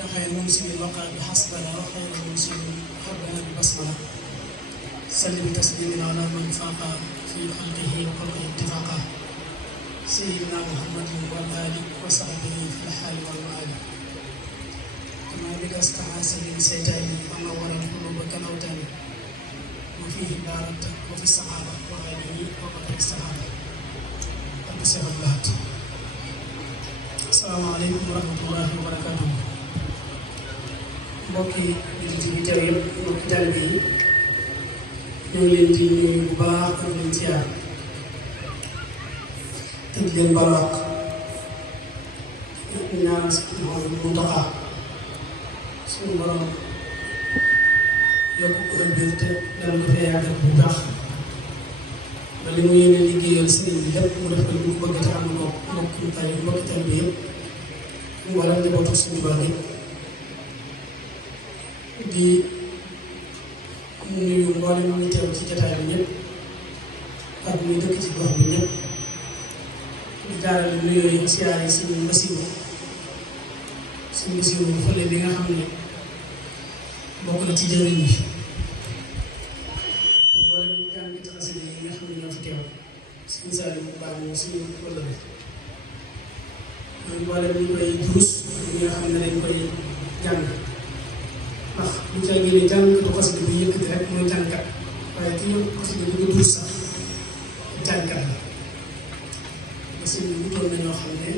يا خير منزل وقع بحسبنا وخير منزل حبنا ببسمنا سلم تسليما على من فاق في خلقه وخلقه اتفاقا سيدنا محمد والآل وصحبه في الحال والمآل كما بك استعاذ من سيتان ونور القلوب كالأوتان وفيه باركت وفي الصحابة وآله وبكر الصحابة قد سبق لهت السلام عليكم ورحمة الله وبركاته mbokki jullit yi teew yëpp mbokki taalibe yi ñoo ngi leen di nuyu bu baax ak leen ziar te di leen balwaaq ñaan Mouhamadou Mountakha suñu borom yokk ko ëllëg te dana ko fee yàggal bu baax ba li mu yéene liggéeyal sëriñ bi lépp mu def ko li mu bëgg te am ko mbokki taalibe yëpp mu wala njabootu suñu baax yëpp di nuyu mboolem ñu teew ci jotaay bi ñëpp ak ñu dëkk ci gox bi ñëpp di jaarale nuyoo yi siyaare suñu Basiru bu fële bi nga xam ne bokk na ci jëriñ bi mboolem ñu jàng ci xasida yi nga xam ne ñoo fi teew suñu saali bu baax moom suñu wëlla bi mboolem ñu koy durus ñi nga xam ne dañ koy jàng ndax bu ñu caa génnee jàngkatu xasida bi yëkkati rek mooy jàngkat waaye ki ñëw xasida bi ko dur sax jàngkat la parce que wutoon na ñoo xam ne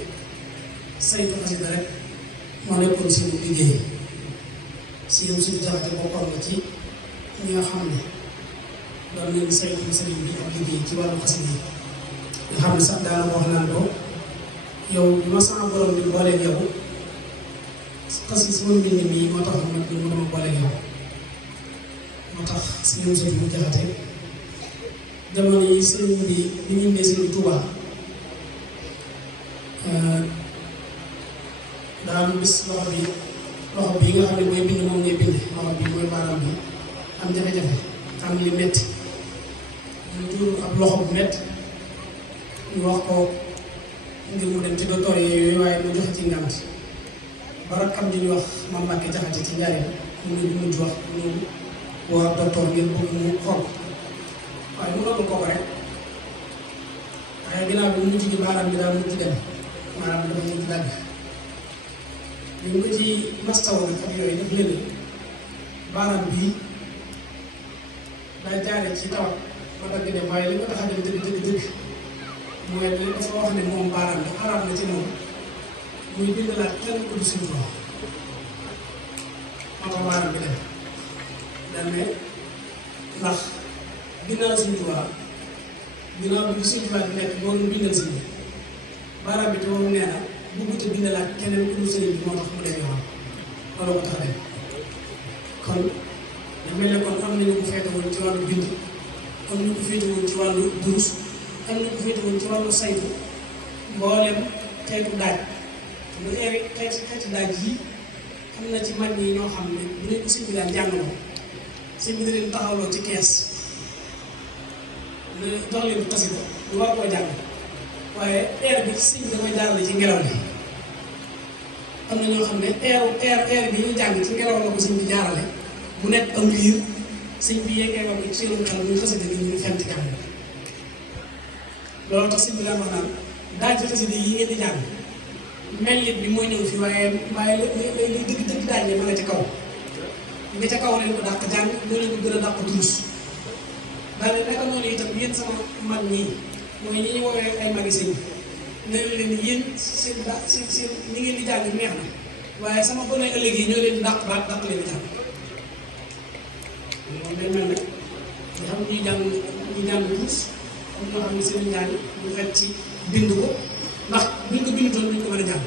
saytu xasida rek moo nekkoon suñu liggéey si yow suñu jaxate bokkoon na ci ñi nga xam ne doon nañu saytu sëriñ bi ak liggéey ci wàllu xasida yi nga xam ne sax daana wax naan ko yow bi ma sama borom bi booleeg yow parce que sama mbind mii moo tax nag ñu dama boole yow moo tax si ñoom sëñ bu jaxate jamono yi sëñ bi ñu indee sëñ Tuubaa daa am bis loxo bi nga xam ne mooy bind moom ngay bind loxo bi mooy baaraam bi am jafe-jafe xam li metti ñu jur ab loxo bu metti ñu wax ko ngir mu dem ci docteur yooyu waaye mu joxe ci ngànt bara xam di ñu wax Mame Mbacke Jaxate ci njariñ mu ngi mujj wax ñu waa docteur ngeen bëgg mu xool waaye mu nangul ko rek waaye ginnaaw bi mu mujj gi baaraam bi daal mujj dem maanaam dafa mujj dagg ñu ngi ko ci mastaw nag ak yooyu daf leen baaraam bii daa jaare ci tawat ma dagg dem waaye li ko tax a dem dëgg mooy dafa wax ne moom baaraam bi xaraam na ci moom muy bind laaj kenn ko du suñu Tuubaa moo tax baaraam bi dem dañ ne ndax ginnaaw suñu Tuubaa ginnaaw bi suñu Tuubaa di nekk moo ñu bindal sëñ bi baaraam bi te moom nee na bëggut a bind laaj keneen ku dul sëñ bi moo tax mu dem yoon loolu ko tax dem kon dafa mel ne kon am nañu ko féete woon ci wàllu bind am ñu ko féete woon ci wàllu durus am ñu ko féete woon ci wàllu saytu mboolem xeetu daaj lu xeeti daaj yi am na ci mag ñi ñoo xam ne bu ne ko sëñ bi daan jàngaloo sëñ bi da leen taxawloo ci kees ne jox leen xasida ñu war koo jàng waaye air bi sëñ bi da koy jaarale ci ngelaw li am na ñoo xam ne air bi ñu jàng ci ngelaw la ko sëñ bi jaarale mu nekk am liir sëñ bi yeggee ko ci seen xel muy xasida gi ñu fent jàng loolu tax sëñ bi daan wax naan daaj ci xasida yi ngeen di jàng mellit bi mooy ñëw fii waaye li dëgg daaj ne ma nga ca kaw nga ca kaw leen ko dàq jàng ñoo leen ko gën a dàq durus daal naka noonu itam yéen sama mag ñii mooy ñi ñu woowee ay magi sëñ ne leen yéen seen ñi ngeen di jàng neex na waaye sama gone ëllëg yi ñoo leen di dàq leen di jàng moom day mel ne nga xam ñuy jàng durus am ñoo xam ne seen njàng ñu xet ci bind ko ndax buñ ko bindutoon duñ ko mën a jàng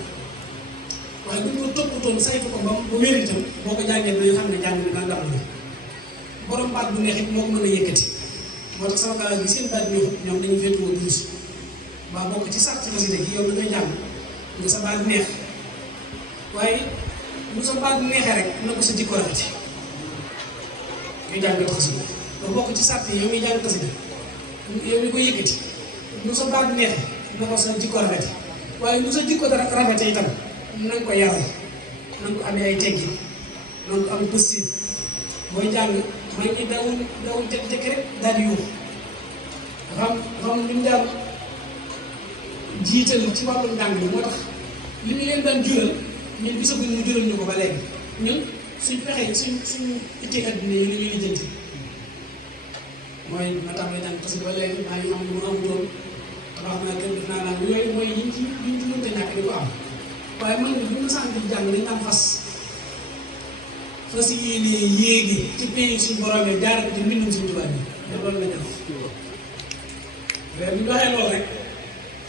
waaye buñ ko toppatoon saytu ko ba wér itam boo ko jàngee dañuy xam ne jàng bi daan dam la borom baat bu neex it moo ko mën a yëkkati moo tax sama gars yi seen baat bi ñoom dañu féetewoo durus ba bokk ci sàrt ci xasida gi yow da ngay jàng nga sa baat neex waaye bu sa baat neexee rek na ko sa jikko rafet ngay jàng xasida ba bokk ci sàrt yi yow muy jàng xasida yow mi ko yëkkati bu sa baat neexee na ko sa jikko rafet waaye bu sa jikko rafetee itam na nga ko yaral na nga ko amee ay teggin na nga ko am possible booy jàng may ni dawul tekk rek daal di yuux xam li mu daan jiital ci wàllu njàng bi moo tax li mu leen daan jural ñun gisaguñ mu jural ñu ko ba léegi ñun suñ pexe suñ ittee adduna yi li ñuy lijjanti mooy ma tàmbali jàng parce que ba léegi maa ngi am lu mu amutoon tabax naa kër def naa naan yooyu mooy yiñ ci mënta ñàkk di ko am waaye man bu ñu sant di jàng dañ am fas yéene yéegi ci pays suñu borom yi jaar ci mbindum suñu tubaab yi te loolu la def mais bu ñu waxee loolu rek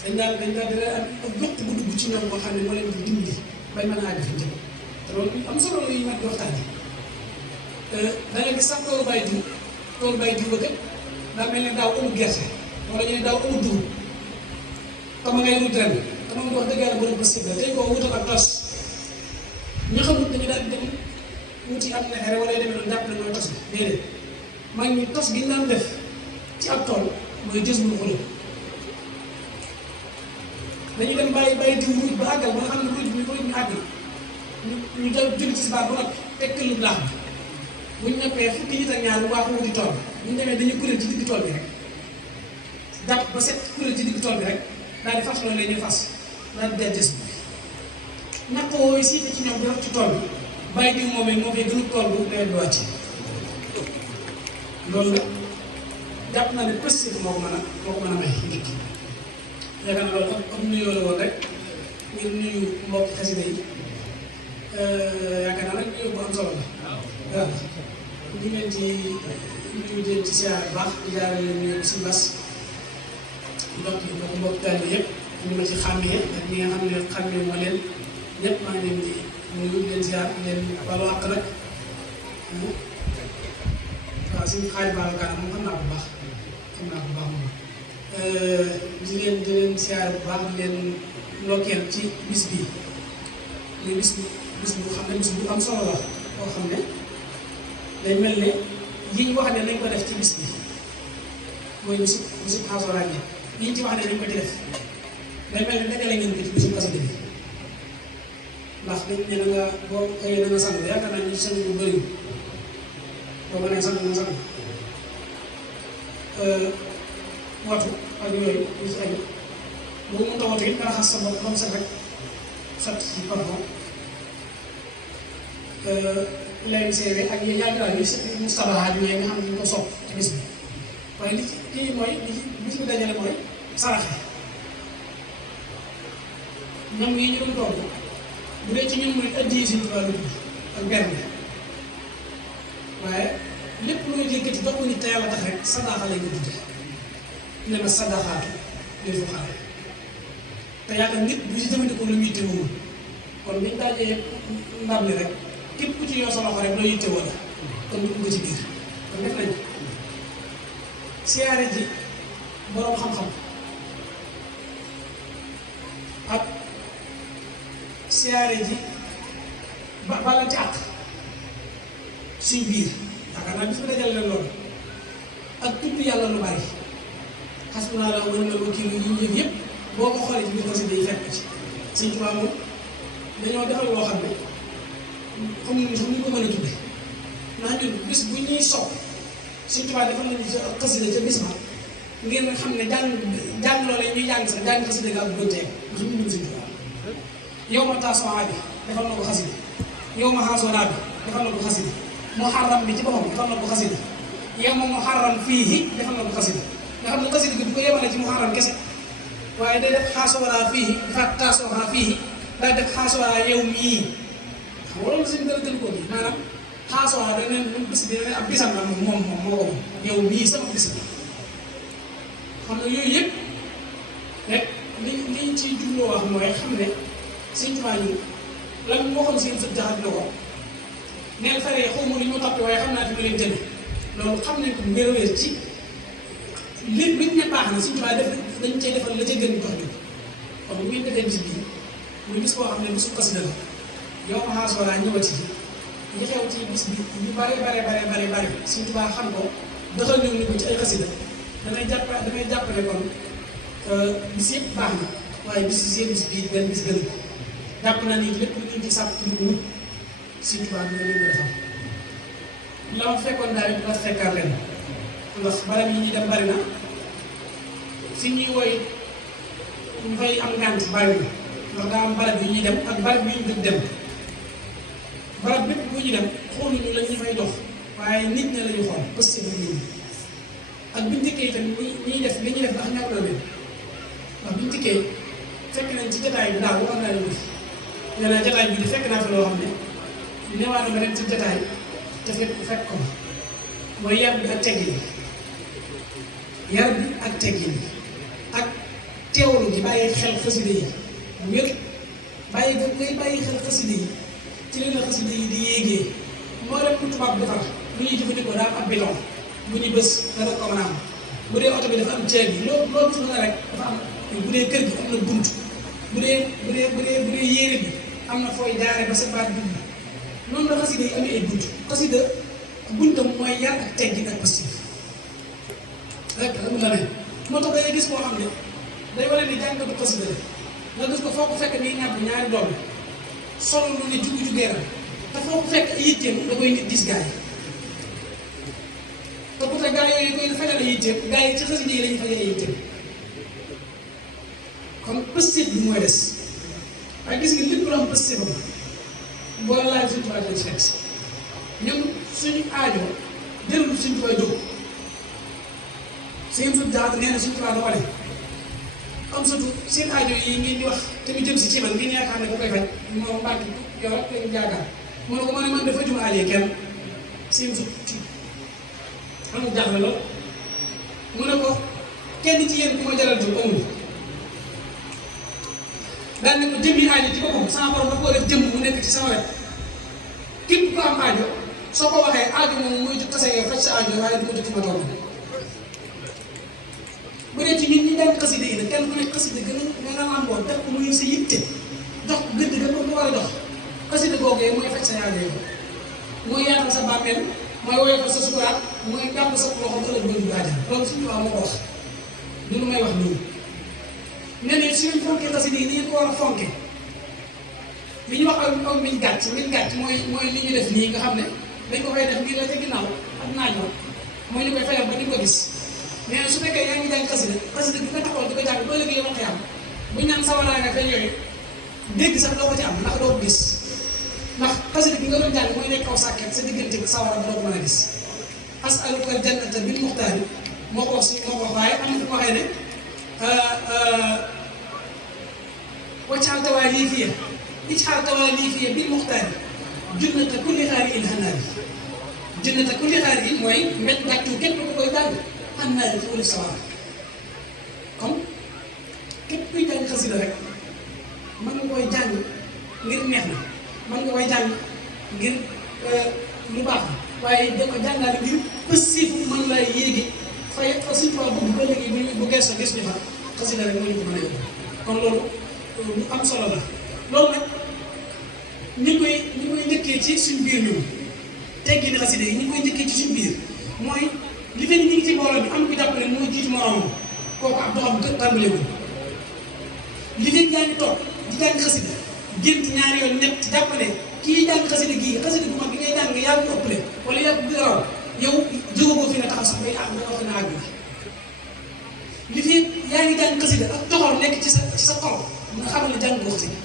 dañ daan dina am ak yokk bu dugg ci ñoom boo xam ne moo leen di dimbali bay mën a àgg fi mu jëm te loolu am solo la yu mat di waxtaane da nga gis sax toolu bay diw ba kat daa mel ne daaw amul gerte wala ñu ne daaw amul dugub te ma ngay wut ren te ma ngi wax dëgg yàlla borom possible tey koo wutal ak tos ñu xamut dañu daal di dem wuti am na xere wala yu demee noonu jàpp na mooy tos bi déedéet mag ñi tos gi ñu daan def ci ab tool mooy jës bu xulóo dañu dem bàyyi diw ruuj ba àggal ba nga xam ne ruuj mi àgg ñu jël julli ci sibaar ba noppi tekk lu laax bi bu ñu ñëppee fukki nit ak ñaar bu baax wuti tool bi bu ñu demee dañuy kuréel ci digg tool bi rek jàpp ba set kuréel ci digg tool bi rek daal di fas loolu la ñuy fas daal di jël jës bi ñàkk wooyu siite ci ñoom di raf ci tool bi bàyyi diw moomee moo fay gënu tool bu nawet bi wàcc loolu la jàpp naa ne pëstéef moo ko mën a may njëkk yaakaar naa loolu am nuyoo la woon rek ngir nuyu mbokki xasida yi yaakaar naa nag nuyoo bu am solo la waaw ñu leen ci nuyu leen ci siyaar bu baax di jaarale leen nuyu si bas donc mbokk taal yi yëpp ñu ma ci xàmmee ak ñi nga xam ne xàmmee moo leen ñëpp maa ngi leen di nuyu leen ziar leen balu àq nag waaw suñu xaari baalu kanam moom xam naa bu baax moom di leen ziar bu baax di leen ndokkeel ci bis bi muy bis bu xam ne bis bu am solo la boo xam ne day mel ne yi ñu wax ne nañ ko def ci bis bi mooy bisu Achoura yi ñu ci wax ne nañ ko ci def day mel ne dajale ngeen ko ci bisu xasida bi ndax dañ ne na nga boo xëyee na nga sang yaakaar naa ñu sang bu bëriwul boo mënee sang nga sang watu ak yooyu ñu ci aju boo mënta watu it nga raxas sa bopp ba mu set rek sotti ci parfum lay seere ak yéen ñaari daal yu mustabahaat yooyu nga xam ne ñu ko sopp ci bis bi waaye li ci kii mooy li ci bis bi dajale mooy saraxe ñoom yi ñu doon togg bu dee ci ñun mooy addiya Sëñ Tuubaa ak bernde waaye lépp looy yëkkati jox ko nit te yàlla tax rek sadaaxa lay nga tudde ne ma sadaaxaatu lil fuqaraa te yaakaar nit bu ci jëfandikoo lu muy yittewoo kon biñ dajee ndam li rek képp ku ci yor sa loxo rek loo yittewoo la kon dugg nga ci biir kon def nañ siyaare ji boroom xam-xam ak siyaare ji bala ci àq suñ biir yaakaar naa bis bi dajal leen loolu ak tudd yàlla lu bari hasbunallaahu wa ni'mal wakiil yi ñu yëpp boo ko xoolee ci biir xasida yi fekk ci Sëñ Tuubaa moom dañoo defal loo xam ne comme ni ñu ko mën a tudde ndax ñun bis bu ñuy sopp Sëñ Tuubaa defal nañu ci xasida ca bis ma ngeen xam ne jàng loolee ñuy jàng sax jàng xasida nga ak bënteeg ndax ñu mun Sëñ Tuubaa yow ma taasuwaa bi defal na ko xasida yow ma Achoura bi defal na ko xasida muharram bi ci boppam defal na ko xasida yow ma muharram fii defal na ko xasida nga xam ne xasida bi du ko yemale ci muharram kese waaye day def Achoura fii dafa taasuwaa fii day def Achoura yow mii xam nga loolu suñu dara gën ko nii maanaam Achoura da ne bis bi da ab bisam la moom moo ko yow mii sama bis bi xam nga yooyu yëpp rek liñ ciy jubloo wax mooy xam ne Sëñ Tuubaa yi lan moo waxoon si yéen sa jaxat na ko neen faree xaw ma lu ñu toppee waaye xam naa fi ma leen jëme loolu xam nañ ko wér-wér ci lépp luñ ne baax na Sëñ Tuubaa def dañ cee defal la ca gën jox ñu kon bu ngeen defee bis bii muy bis boo xam ne bisu xasida la yow ma Achoura ñëwati yi xew ci bis bi ñu bare Sëñ Tuubaa xam ko doxal ñëw ni ko ci ay xasida damay jàppale kon bis yëpp baax na waaye bis bii benn bis gën ko jàpp naa ni lépp lu ñu ci sàpp ci lu wut Sëñ Tuubaa dina leen ko defal la ma fekkoon daal it la fekkaat ren ndax barab yi ñuy dem bari na fi ñuy woy ñu fay am ngànt bari na ndax daa am barab yi ñuy dem ak barab yi ñu dul dem barab bépp bu ñu dem xooluñu la ñu fay dox waaye nit ña la ñu xool parce que nit ñi ak biñu dikkee itam ñuy def li ñuy def ndax ñàkk na leen ndax biñu dikkee fekk nañ ci jataay bi daaw waxoon naa leen fi nee naa jataay bi di fekk naa fi loo xam ne newaana ma ren ci jataay te fekk ko mooy yar bi ak teggin yar bi ak teggin ak teewlu gi bàyyi xel xasida yi bu wér bàyyi xel xasida yi ci leen la xasida yi di yéegee moo dem lu tubaab defar lu ñuy jëfandikoo daa am ab béton bu ñu bës dana ko mën a am bu dee oto bi dafa am ceeb bi loolu gis nga rek dafa am bu dee kër gi am na bunt bu dee yére bi am na fooy jaare ba sa baat dugg noonu la xasida yi amee ay bunt xasida buntam mooy yar ak teggin ak positif rek amul la ne moo tax day gis koo xam ne day wane ni jàngatu xasida la nga gis ko foo ko fekk nii ñàpp ñaari doom solo lu ne jugu jugeeram te foo ko fekk yitteem da koy nit gis gaa yi te bu fekkee gaa yooyu koy fajal ay yitteem gaa yi ci xasida yi la ñuy fajal ay yitteem kon positif bi mooy des waaye gis nga lépp lu am positif am boo laaj Sëñ Tuubaa dañ fekk ñun suñu aajo jërul Sëñ Tuubaa jóg seen sut jaat nee na Sëñ Tuubaa da ko ne am surtout seen aajo yi ngeen di wax te mu jëm si ci man ngeen yaakaar ne bu koy faj moom mbàkki yow rek lañu jaakaar mu ne ko ma ne man dafa jum aaje kenn seen sut amul jaaxle lool mu ne ko kenn ci yéen ku ma jaral jóg amul daan ne ko jëmmi aajo ci boppam sama borom da koo def jëmm mu nekk ci sama wet képp ku am aajo soo ko waxee aajo moom muy tase yow faj sa aajo waaye du ko jot ma toog bu dee ci nit ñi daan xasida yi nag kenn ku nekk xasida gën a lamboo def ko muy sa yitte jox ko gëdd ga ko war a jox xasida googee mooy faj sa aajo yi mooy yaatal sa bàmmeel mooy woyofal sa sukuraat mooy gàpp sa loxo ba ëllëg ba dugg àjjana loolu Sëñ Tuubaa moo ko wax du lu may wax nii nee na suñu fonkee xasida yi ni ñu ko war a fonke li ñu wax ak miñ gàcc mooy li ñu def nii nga xam ne dañ ko fay def ngir la ca ginnaaw ak naaj wa mooy ñu koy fayal ba di ko gis mais su fekkee yaa ngi jàng xasida bi nga taxawal di ko jàng ba léegi yow nga am bu ñu naan sawaraa nga fay yooyu dégg sax doo ko ci am ndax doo ko gis ndax xasida bi nga doon jàng mooy nekk kaw sàkket sa diggante bi sawara ba doo ko mën a gis as'aluka jannata bil muxtaari moo ko wax waaye am na fu waxee ne waccaal tawaa lii fiya ijxaal tawaa lii fiya bil muxtaari junnata kulli xaari il xanaari junnata kulli xaari il mooy mbet gàccu képp ku koy jàng xam naa ne ci wàllu sawar comme képp kuy jàng xasida rek mën nga koy jàng ngir neex na mën nga koy jàng ngir lu baax waaye da ko jàngaale ngir positif mën laa yéegi fay fa Sëñ Tuubaa bëgg ba léegi bu gëstoo gis ñu fa xasida rek moo ñu ko mën a yóbbu kon loolu lu am solo la loolu nag ñi koy njëkkee ci suñ biir ñoom teggi ni xasida yi ñi koy njëkkee ci suñ biir mooy li fekk ñu ngi ci mbooloo bi am ko jàpp ne mooy jiitu moromam kooku ab doxam tàmbalee ko li fekk yaa ngi toog di jàng xasida gént ñaari yoon ñett jàpp ne kii jàng xasida gii xasida bu mag bi ngay jàng yaa ngi ëppale wala yaa ngi raw yow jógoo fi nga taxaw sax bay àgg nga wax na àgg li fekk yaa ngi jàng xasida ak toxor nekk ci sa xol nga xamal ne jàng ko xasida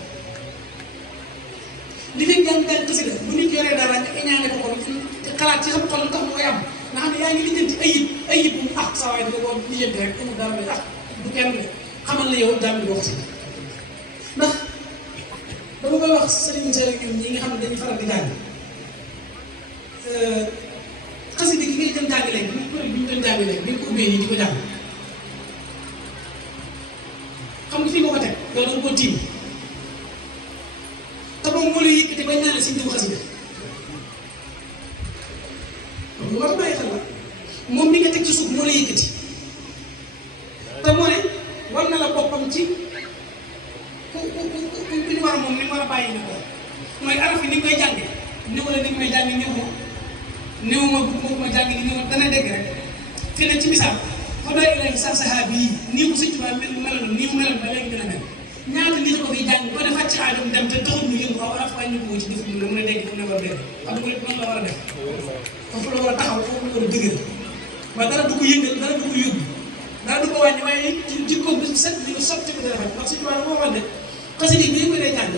li fekk yaa ngi jàng xasida bu nit yoree dara nga iñaane ko ko xalaat ci sa xol lu tax mu koy am nga xam ne yaa ngi lijjanti ayib bu ah saa waay dina ko lijjanti rek amul dara may ah du kenn de xamal na yow jàng boo xasida ndax dama koy wax sëriñ sa ñoom ñi nga xam ne dañuy faral di jàng xasida gi ngay jëm jàng léegi bi ñu doon jàng léegi bi ñu ko ubbee nii di ko jàng xam nga fi nga ko teg yow da nga koo tiim te boobu moo lay yëkkati bañ naa ne si ndiw xasida lu war a bàyyi xel la moom mi nga teg ci suuf moo lay yëkkati te moo ne war na la boppam ci ku ñu war a moom ni mu war a bàyyi ni ko mooy araf yi ni nga koy jànge ni wala ni nga koy jànge néew ma bëgg ma jàng ni néew dana dégg rek fi ne ci misaal fa doy ilahi sa sahaabi yi nii ko Sëñ Tuubaa meloon nii mu meloon ba léegi dina mel ñaata nit ko fi jàng ba dafa ci aadam dem te taxul mu yëngu aw araf wàññi ko ci def mu mën a dégg fu ne war dégg xam nga noonu la war a def foofu la war a taxaw foofu la war a dëgër ba dara du ko yëngal dara du ko yóbbu dara du ko wàññi waaye jikko bi set li nga sotti ko dara rafet ndax suñu wàllu moo waxoon ne xasida yi bi ñu ko dee jàng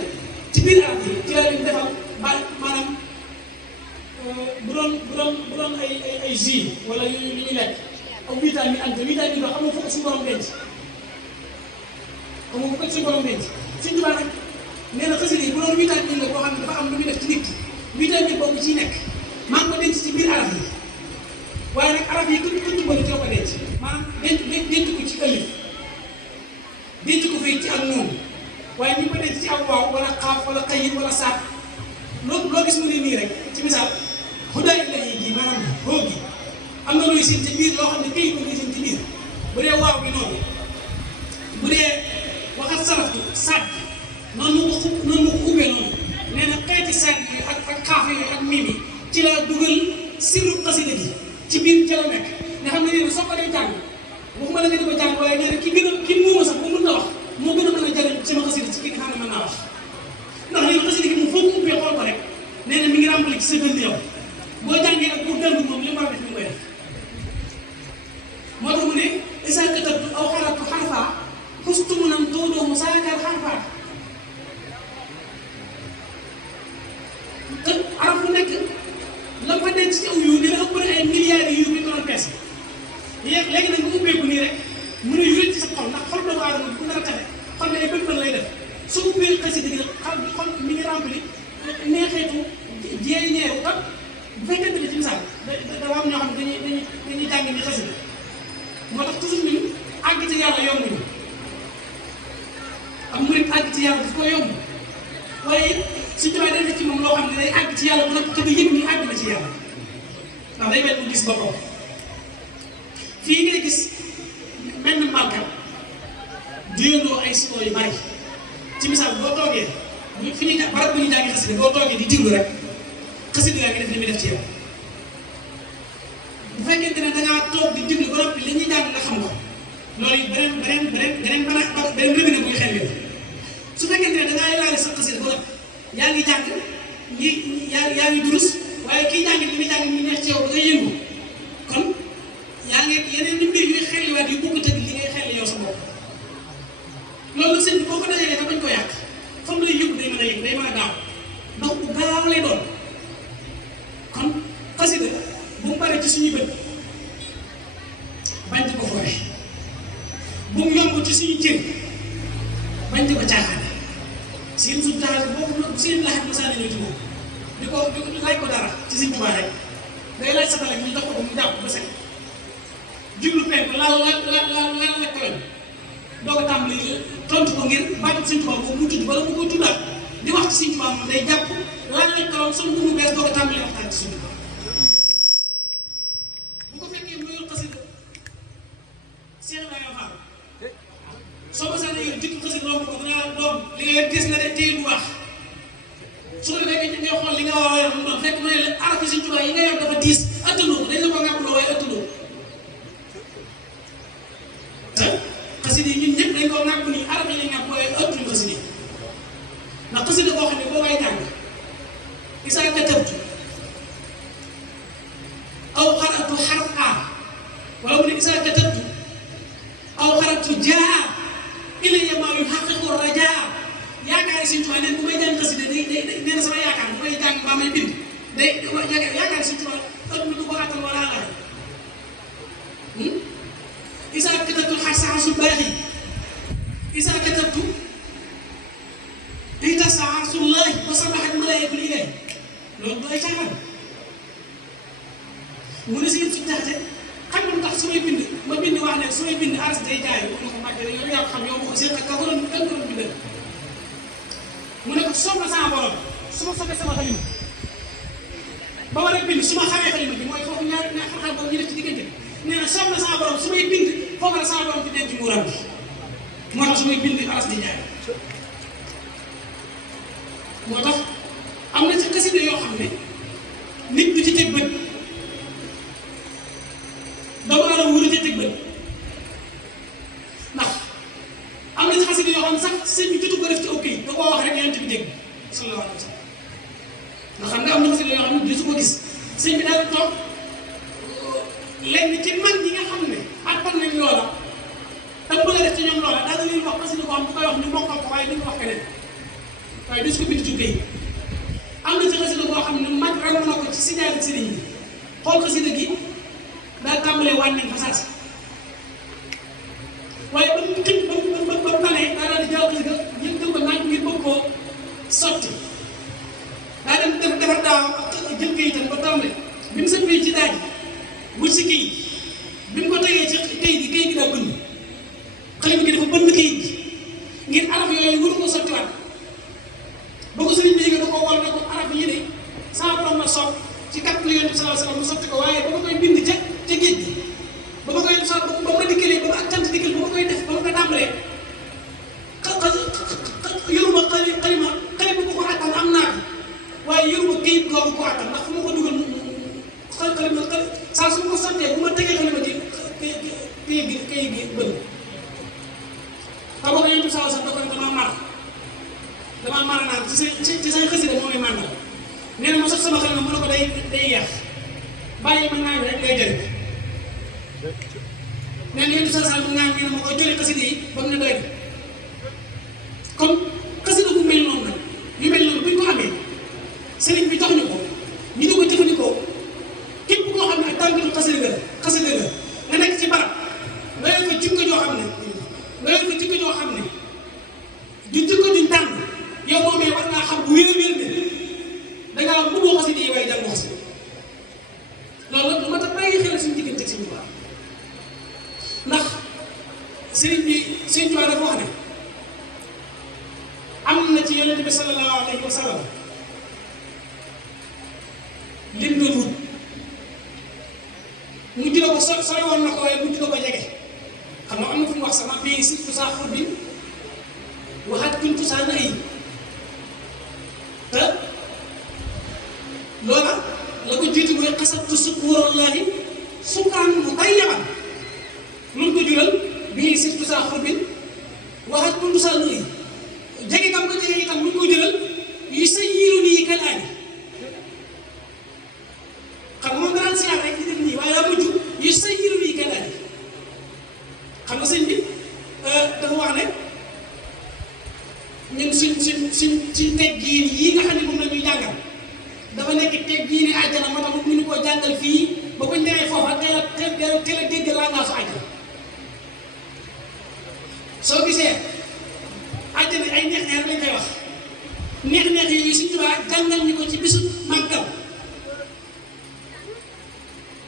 ci biir araf yi ci la leen defal ba maanaam bu doon ay jus wala yu ñu lekk ak vitamine am te vitamine doo xam nga foofu suñu borom denc xam nga ko suñu borom denc suñu tubaab nag nee na xasida yi bu doon vitamine la boo xam ne dafa am lu muy def ci nit ki vitamine boobu ciy nekk maa ngi ko denc ci biir araf yi waaye nag araf yi tudd bëri coo ko denc maanaam denc ko ci ëllëg denc ko fay ci ak noonu waaye ñu ko denc ci ak waaw wala xaaf wala xayit wala saat loo gis mu ne nii rek ci misaal xudaay la yi gi maanaam xoo gi am na looy seen ci biir loo xam ne këyit ko looy seen ci biir bu dee waaw bi noonu bu dee waxat saraftu saat noonu mu ko ubbee noonu nee na xeeti saat yi ak xaaf yooyu ak miim yi ci la dugal sirru xasida gi ci biir ca la nekk nga xam ne nee na soo ko dee jàng waxuma la nga di ko jàng waaye nee na ki muuma sax bu mën na wax moo gën a mën a jariñ sama xasida ci ki nga xam ne mën naa wax ndax nee na xasida gi moom foo ko ubbee xool ko rek nee na mi ngi ràmbali ci sa dënd yow boo jàngee ak pour dënd moom li mu war a def mi ngi koy def moo tax mu ne isa katabtu aw xaratu xarfa xustumu nam toodoo mu saakar xarfa te araf bu nekk la fa denc ci aw yu dina ëpp na ay milliards yu bi doon peese léegi nag mu ubbeeku nii rek mën a yuréet ci sa xol ndax xol doomu aadama bu nar a taxe xol ne ay bët lay def soo ubbee xasida gi xol mi ngi rempli neexeetu jeey ñeeru tam bu fekkente ne ci misaal dafa am ñoo xam ne dañuy jàng ni xasida moo tax toujours ñun àgg ci yàlla yombuñu am murit àgg ci yàlla daf ko yomb waaye suñu tubaab day def ci moom loo xam ne day àgg ci yàlla bu nag te du yëg ni àgg na ci yàlla ndax day mel mu gis boppam fii ngay gis mel na mbalka duyandoo ay siko yu bari ci misaal boo toogee fi ñuy barab bu ñuy jàngi xasida boo toogee di diglu rek xasida yaa ngi def li muy def ci yow bu fekkente ne dangaa toog di diglu ba noppi li ñuy jàng nga xam ko loolu beneen rëbine buy xel su fekkente ne dangaa laale sa xasida ba noppi yaa ngi jàng yaa ngi durus waaye kii jàng li muy jàng mu neex ci yow ba nga yëngu kon yaa ngi yeneen ni mbir yuy xelliwaat yu bokkut ak li ngay xelli yow sa bopp loolu sëñ bi boo ko dajalee te bañ ko yàq fam lay yëngu day mën a yëngu day mën a gaaw ndox bu gaaw lay doon kon xasida bu mu bare ci suñuy bët bañ di ko fooye bu mu yomb ci suñu cër bañ di ko caaxaane seen suñu taxaw boobu seen laaj ma saa ñëw ci moom di ko laaj ko dara ci Sëñ Tuubaa rek day laaj sa tale ñu jox ko mu jàpp ba set jublu penk laal la koy doo ko tàmbali tontu ko ngir baatu Sëñ Tuubaa boobu mu tudd bala mu ko tuddaat di wax ci Sëñ Tuubaa moom day jàpp laal la koy sol mu bees doo ko tàmbali waxtaan ci Sëñ Tuubaa bu ko fekkee mu yor xasida Cheikh Ibrahima Fall soo ko sànnee yor dikk xasida romb ko dana doom li nga yor gis na de téye bu baax su ko defee nga xool li nga war a yor mu doon fekk mu ne la arafi Sëñ Tuubaa yi nga yor dafa diis attanoo ko dañ la ko ngàppaloo waaye attanoo te xasida yi ñun ñëpp dañ koo ngàpp nii araf yi lañ ngàpp waaye ëttuñu xasida yi ndax xasida boo xam ne boo koy jàng isaa katabtu aw xaratu xaraf aar wala mu ne isaa katabtu aw xaratu jaa ilayya maa yuhaqqiqu rajaa yaakaari Sëñ Tuubaa neen bu may jàng xasida day nee na sama yaakaar bu may jàng mbaa may bind day yaakaari Sëñ Tuubaa ëpp na du ko attan wala laaj isaa katabtu xarsu baaxi isaa katabtu ihtassa arsullaahi wa sabbahat malaa'ikatu ilaahi loolu du ay caaxaan mu ne si yëpp suñu jaxate xam nga lu tax su may bind ma bind wax ne su may bind aras day jaay mu ne ko màgg yow yaa ko xam yow ma ko seet ak ka ko doon bindal mu ne ko soob na sama borom su ma soobee sama xalima ba war a bind su ma xamee xalima bi mooy foofu ñaari xam-xam boobu ñu def ci diggante nee na soob na sama borom su may bind foofu la sama borom di denc muuram bi moo tax su may bind aras di jaay moo tax am na ci xasida yoo xam ne nit du ci teg bët doomu aadama wuru ci teg bët ndax am na ci xasida yoo xam ne sax sëñ bi nga xam ne am na xasida yoo xam ne du ko gis sëñ bi daal toog lenn ci mag ñi nga xam ne attan nañ loola te bëgg a def ci ñoom loola daal di leen wax xasida ko am bu koy wax ñu mokkal ko waaye duñ ko wax keneen waaye du su ko bind ci këyit am na ci xasida boo xam ne mag ran na ko ci signal sëriñ bi xool xasida gi daal tàmbalee wàññi fa saasi waaye ba mu tëj ba mu tanee daa daal di jaaw xasida jël ko naaj ngir bëgg koo sotti daa dem defar daaw jël këyitam ba tàmbalee bi mu sëppee ci daaj wut si këyit bi mu ko tegee ci këyit gi daa bënn xale bi gi dafa bënn këyit gi ngir araf yooyu wuru ko sottiwaat ba ko sëriñ bi yëgee da koo war ne ko araf yi de sama borom la sopp ci kàttan Yonent bi sallallahu alayhi wasallam mu sotti ko waaye ba ma koy bind ca géej gi ba ma koy sotti ba ma dikkalee ba ma ak cant dikkal ba ma koy def ba ma ko tàmbalee yoruma xalima bu ko attan am naa ko waaye yoruma këyit googu ko attan ndax fu ma ko dugal xalima saa su ma ko sottee bu ma tegee xalima ji këyit gi bënn te boo ko Yonent bi sallallahu alayhi wasallam da ko ne damaa mar naan ci say xasida moo may màndal nee na ma sotti sama xalima mu ne ko day yeex bàyyi ma naan rek lay jëriñ nee na Yonent bi sallallahu alayhi wasallam naan nee na ma koy jëlee xasida yi ba mu ne doy kon xasida bu mel noonu nag yu mel noonu buñ ko amee sëriñ bi jox ñu ko ñu di ko jëfandikoo képp koo xam ne ak tànkatu xasida nga nekk ci barab nga yor fa jikko joo xam ne du jikko duñ tànn yow moomee war ngaa xam bu wér-wér ne dangaa bëggoo xasida yi waaye jàng xasida loolu nag lu ma tax bàyyi xel suñu diggante ak Sëriñ Tuubaa ndax Sëriñ Tuubaa dafa wax ne am na ci Yonent bi sallallahu alayhi wa sallam lim doon wut mujj na ko sori woon na ko waaye mujj na ko jege xam nga am na fu mu wax sama bii si saa xur bi waxaat kuntu saa na ay te loola la ko jiitu mooy xasatu sukurallahi sukkaan mu tayyaban lu ko jural bii si saa xur bi waxaat kuntu saa na ay jege kam ko jege itam lu ko jural yu sa yiiru nii kan aani xam nga moom danaan siyaar rek di def nii waaye daa mujj yu sa yiiru nii kan aani xam nga sëñ bi dafa wax ne ñun suñ teggiin yii nga xam ne moom la ñuy jàngal dafa nekk teggiini àjjana moo tax mu ñu koo jàngal fii ba buñ demee foofa teel a dégg laa ngaa su àjjana soo gisee àjjana ay neex-neex lañ koy wax neex-neex yooyu Sëriñ Tuubaa jàngal ñu ko ci bisu màggal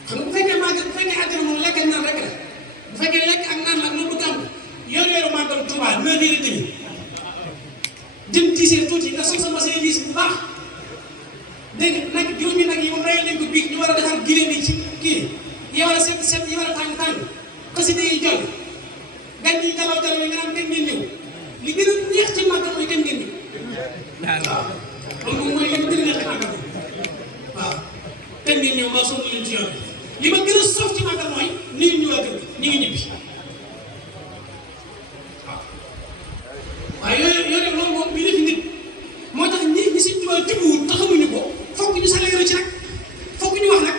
xam nga bu fekkee màggal bu fekkee àjjana moom lekk ak naan rek la bu fekkee lekk ak naan la ak loolu bëgg am yor màggal Tuubaa 9h30 jëm tiisee tuuti nga sol sa machine liis bu baax dégg nga nag juróomi nag yi moom rayal nañ ko biig ñu war a defar giléem yi ci kii yi war a set yi war a tàng xasida yi jol gan yi jalaw yi nga naan kañ ngeen ñëw li gën a neex ci màggal mooy kañ ngeen ñëw waaw loolu moom mooy li ma gën a neex ci màggal waaw kañ ngeen ñëw maa sonn leen ci yoon li ma gën a soof ci màggal mooy ni ñu waa kër ñu ngi ñibbi waaye yooyu loolu moom bi def nit moo tax ñi Sëriñ Tuubaa jubbuwut te xamuñu ko fokk ñu saleeru ci nag fokk ñu wax nag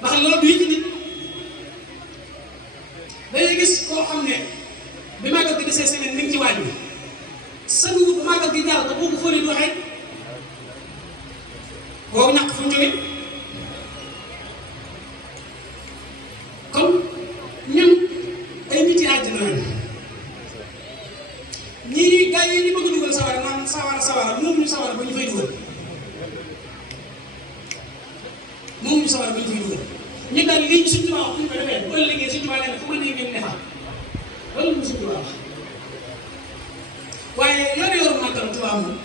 ndax loolu du yëg nit dañuy gis koo xam ne bi màggal gi desee semaine mi ngi ci waaj bi sanuwut bu màggal gi jàll te boo ko fóoree du waxee boobu ñàkk fu mu jógee kon ñun ay nit yi àddina lañ ñii gars yi ñu bëgg a dugal sawara naan sawara moom ñu sawara ba ñu fay dugal moom ñu sawara ba ñu fay dugal ñu daal lii ñu Sëriñ Tuubaa wax bu ñu ko defee bu ëllëgee Sëriñ Tuubaa nee na fu ma nee ngeen ne fa loolu ñu Sëriñ Tuubaa wax waaye yoru màggal Tuubaa moom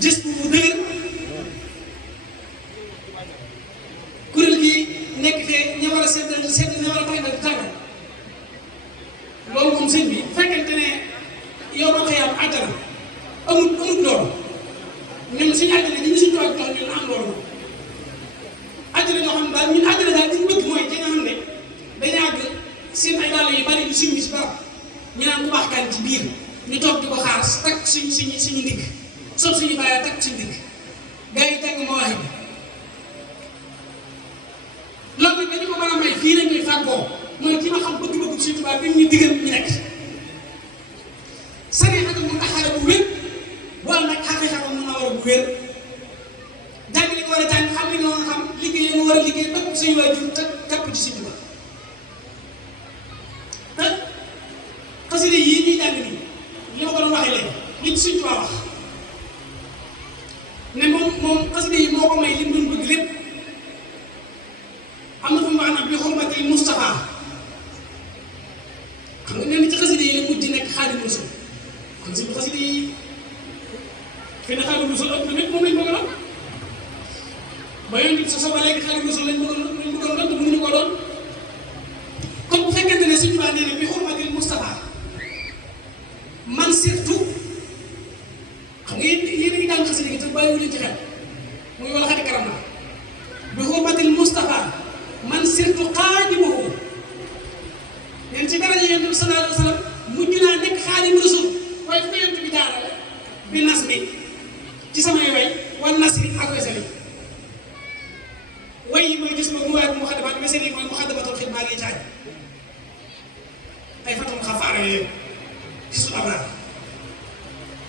gis bu dëgër kuréel gi nekk fee ña war a sedd ña war a tàngal loolu moom sëñ bi fekkente ne yow ma xëy am àjjana amul loolu ñun suñu àjjana ji ñu Sëriñ Tuubaa tax ñun am loolu àjjana ñoo xam ne daal ñun àjjana daal li ñu bëgg mooy ci nga xam ne dañu àgg seen ay dàll yu bari yu simmi si barab ñu naan ku baax kaan ci biir ñu toog di ko xaar takk suñu ndigg sob suñu bàyyi takk suñu digg gaa yi jàng Mawaahib loolu nag dañu ko mën a may fii lañ koy fàggoo mooy ki ma xam bëgg-bëgg Sëñ Tuubaa bi ñu digal ñu nekk sariya mu taxaare bu wér bu am nag xaqiiqa mu na war a bu wér jàng li nga war a jàng xam li nga war a xam liggéey li nga war a liggéey topp suñu waajur te jàpp ci Sëñ Tuubaa te xasida yii ñuy jàng nii li ma ko doon waxee léegi li ci Sëñ Tuubaa wax ne moom xasida yi moo ko may li mu doon bëgg lépp am na fu mu wax nag bi xurmatil Mustafa xam nga ne ci xasida yi la mujj nekk Xaadimu Rasuul kon si xasida yi fi ne Xaadimu Rasuul ëpp na lépp moom lañ bëgg a doon ba yoon bi sa ba léegi Xaadimu Rasuul lañ bëgg a doon te mënuñu ko doon kon bu fekkente ne Sëñ Tuubaa nee na bi xurmatil Mustafa man surtout xam nga yéen a ngi daan xasida gi te bàyyiwu leen ci xel muy wala xati karam na bi xurmatil Mustafa man surtout xaadimuhu leen ci daraja Yonent bi sallallahu alayhi wa sallam mujj naa nekk Xaadimu Rasuul waaye fu Yonent bi jaarale bi nas bi ci samay way wan nas bi ak wesel yi way yi mooy gis ma mu waaye bu mu xadamaat wesel yi mooy mu xadamatul xidma yi caaj ay fatul xafaara yooyu gisul abraar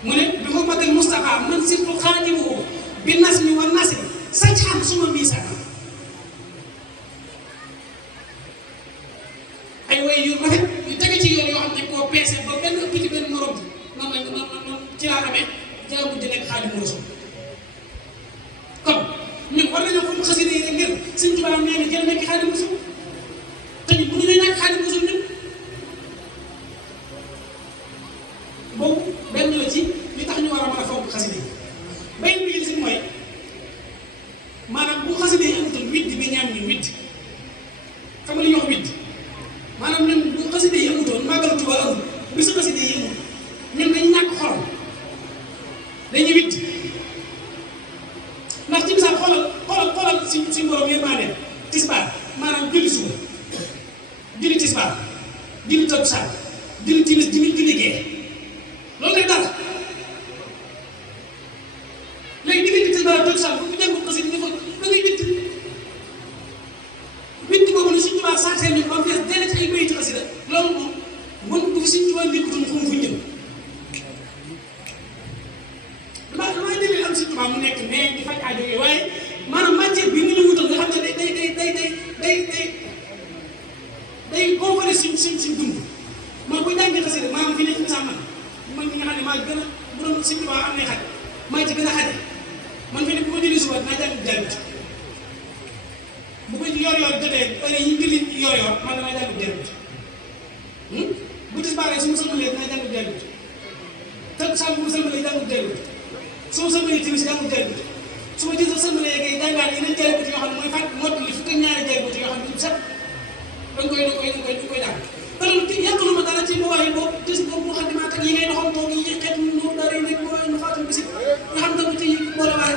mu ne bi xurmatil Mustafa man surtout xaadimuhu bi nas mi wan nas bi sañ xam suma miisaan ay way yu rafet yu tege ci yoon yoo xam ne koo peese ba benn ëpp ci benn morom bi noonu ci laa amee jaamu di nekk Xaadimu Rasuul kon ñun war nañoo xam xasida yi rek ngir Sëñ Tuubaa nee na jël nekk Xaadimu Rasuul te ñun mënuñu ñàkk Xaadimu Rasuul ñun boobu benn la ci li tax ñu war a mën a fonk xasida yi benn bi si mooy maanaam bu xasida yi amutoon witt bi ñaam ñun witt xam nga li ñuy wax witt maanaam ñun bu xasida yi amutoon màggal Tuubaa amul bisu xasida yi amul ñun dañu ñàkk xorom dañuy witt ndax ci misaal xoolal suñu borom yërmande tisbaar maanaam julli suba julli tisbaar julli takkusaan julli timis julli gee loolu lay dara léegi diggante tisbaar takkusaan bu ñu jàng xasida dafa da ngay witt witt boobu ne Sëñ Tuubaa saxee ñu ba fees dell ci ay bayit xasida loolu moom mën bu fi Sëñ Tuubaa nekkutoon fu mu jëm damay demee am Sëñ Tuubaa mu nekk mais di faj aajo yi waaye maanaam matière bi mu ñu wutal nga xam ne day boofale suñ dund mooy bu jàngee xasida maanaam fi nekk misaal man mi nga xam ne maa gën a bu doon Sëñ Tuubaa am nay xaj maa ci gën a xaje man fi ne bu ma julli suba dinaa jàng jàngut bu ko yor jotee heure yi ñu julli yor man damay jàng jàngut bu tisbaaree su ma sëlmalee dinaa jàng jàngut te saa bu ma sëlmalee jàngut jàngut su ma sëlmalee timis jàngut jàngut su ma gis sëlmalee kay jàngaat yeneen jàngut yoo xam ne mooy fàtt mottali fukk ak ñaari jàngut yoo xam ne sax dañ koy jàng te loolu yàqalu ma dara ci Mawaahib boobu gis boobu moo xam ne maa teg yi ngay doxam toog yi xeet noonu dara nekk Mawaahib na faatal bisi nga xam dama ci boole waare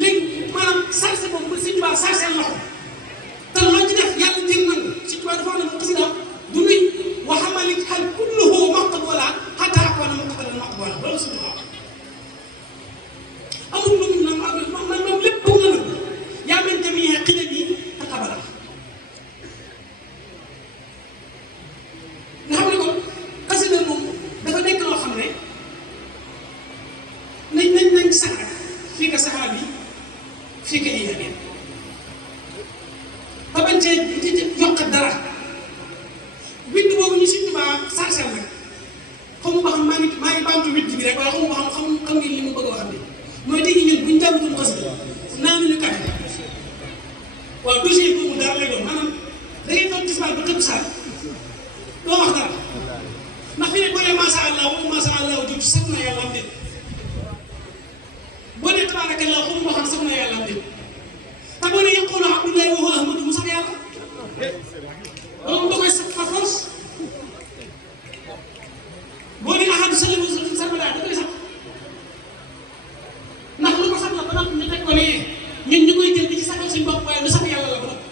léegi maanaam sarse boobu ba Sëñ Tuubaa sarse loxo te loo ci def yàlla jël nangu Sëñ Tuubaa dafa wax ne xasida du nuy wa xamalik xal kulluhu maqbula hatta akwana muqtadan maqbula loolu Sëñ Tuubaa amul lu mu nangu moom lépp la nangu yaa mel jamii xidam yi taqabala nga xam ne kon xasida moom dafa nekk loo xam ne nañ saxaar fii ka saxaar bi fii ka yéene ba bañ cee yokk dara witt boobu ñu Sëñ Tuubaa sarsel nag xamu ba xam maa ngi baamtu witt bi rek waaye xamu ba xam ngeen li mu bëgg a wax bi mooy tey ñun buñ jàngutoon xasida naanuñu kafe waaw dossier boobu dara lay doon maanaam da ngay toog tisbaar ba tëb saal doo wax dara ndax fi ne boo nee macha allah wala macha allah jot sax na yàlla am déet boo nee tabaaraka allah xamu ma xam sax na yàlla am déet te boo nee yaqulu abdullahi wa huwa ahmadu mu sax yàlla loolu da koy sax par force boo nee ahadu salamu sarmada da koy sax ndax lu ko sax la ba noppi ñu teg ko ne ñun ñu koy jël di ci saxal suñu bopp waaye lu sax yàlla la ba noppi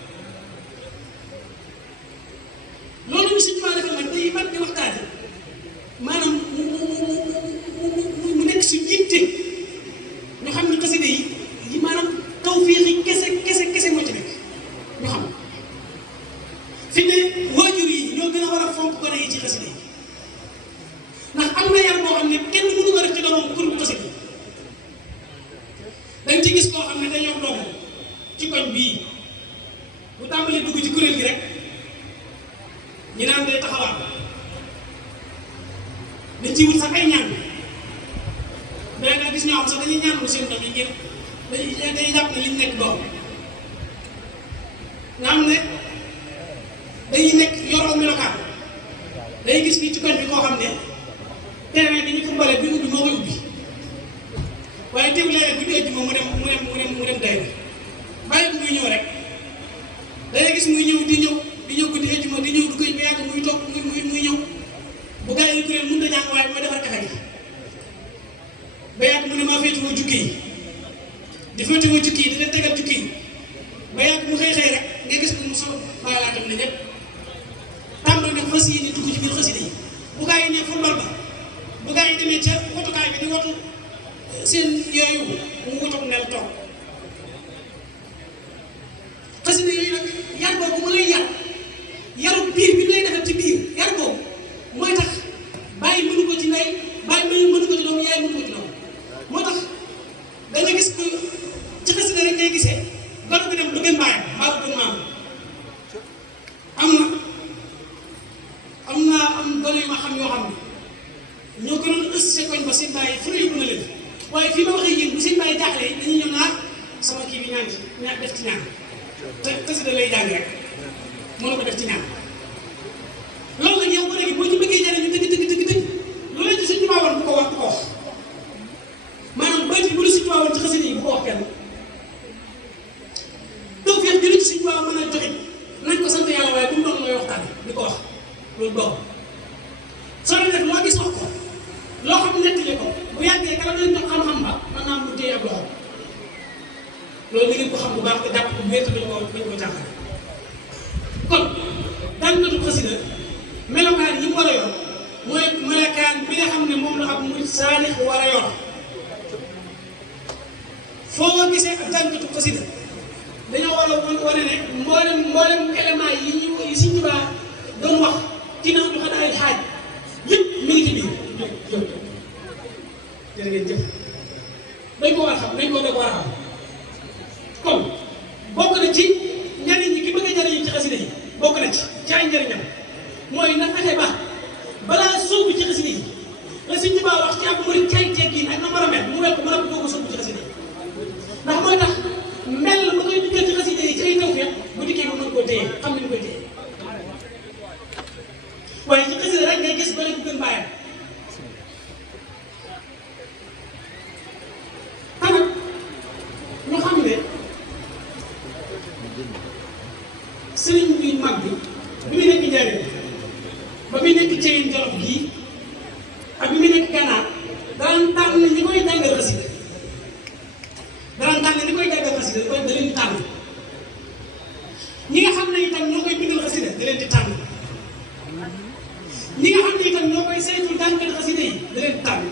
loolu ñu Sëñ Tuubaa defal nag day mat di waxtaane maanaam mu nekk suñu yitt koo xam ne day yor doomam ci koñ bii bu tàmbalee dugg ci kuréel gi rek ñu naan day taxawaat dañ ciy wut sax ay ñaan mais nga gis ñoo xam sax dañuy ñaanal seen doom yi ngir dañuy jàpp ne liñ nekk doom nga xam ne dañuy nekk yoroo melokaan day gis fii ci koñ bi koo xam ne terrain bi ñu footballé bi ubbi moo koy ubbi waaye teew léeg-léeg bu ñu ëjj moom mu dem day bàyyi ko muy ñëw rek dangay gis muy ñëw di ñëw guddi ëjj ma di ñëw du koy ba yàgg muy toog muy ñëw bu gaa yi kuréel mënut a jàng waaye mooy defar kafe gi ba yàgg mu ne maa féetewoo jukki yi di féetewoo jukki yi di leen tegal jukki yi ba yàgg mu xëy rek nga gis ko mu solo bàyyi laa tam ne ñëpp tàmbali nag fas yéene dugg ci biir xasida yi bu gaa yi ne football ba bu gaa yi demee ca wotukaay bi di wotu seen yooyu mu wotoog nel toog xasida yooyu nag yar boobu mu lay yaru biir bi lay defal ci biir yar boobu mooy tax bàyyi mënu ko ci ndey bàyyi mënu ko ci doom yaay mënu ko ci doom moo tax da nga gis ko ci xasida rek ngay gisee gone bi dem du gën bàyyam mbaa du gën maam am gone yu ma xam yoo xam ne ñoo gënoon ës sa koñ ba seen bàyyi fu ne yóbbu na leen waaye fii ma waxee yéen bu seen bàyyi jaaxlee dañuy ñëw naa sama kii bi ñaan ci ñaan def ci ñaan te xasida lay jàng rek mënu ko def ci ñaan loolu nag yow ba léegi boo ci bëggee jariñu dëgg lu leen ci Sëñ Tuubaa woon bu ko wax maanaam bayti bu lu Sëñ Tuubaa woon ci xasida yi bu ko wax kenn tawfeex bi ci Sëñ Tuubaa mën a joxe nañ ko sant yàlla waaye bu mu doon looy waxtaan di ko wax loolu doom soo leen def loo gis wax ko loo xam nettali ko bu yàggee kala leen jox xam-xam ba mën naa am lu téye ab loxo loolu li ngeen ko xam bu baax te jàpp ko bu wér dañ ko jàngale kon jàngkatu xasida melokaan yi mu war a yor mooy melokaan bi nga xam ne moom la ab murid saalix war a yor foo gisee ab jàngkatu xasida dañoo war a wane ne mboolem élément yi Sëñ Tuubaa doon wax ci naaw du xanaa ay xaaj yëpp mi ngi ci biir jërë ngeen jëf dañ ko war a xam dañ ko war a xam kon bokk na ci njariñ yi ki bëgg a jariñu ci xasida yi bokk na ci ay njariñam mooy na fexe ba balaa sóobu ci xasida yi la Sëñ Tuubaa wax ci ab murid cay teggin ak na war a mel mu wel ko mën a doo ko sóobu ci xasida yi ndax mooy tax mel ba ngay duggee ci xasida yi ci ay tawfeex bu dikkee ba mën koo téye xam nañu koy téye waaye ci xasida rek ngay gis ba léegi gën bàyyam tamit ñu xam ne sëriñ bi mag bi muy nekk njariñ ba muy nekk Ceyeen Jolof gii ak bi muy nekk Gànnaar daan tànn ñi koy jàngal xasida da leen di tànn ñi nga xam ne itam ñoo koy bindal xasida da leen di tànn ñi nga xam ne itam ñoo koy saytu jàngal xasida yi da leen di tànn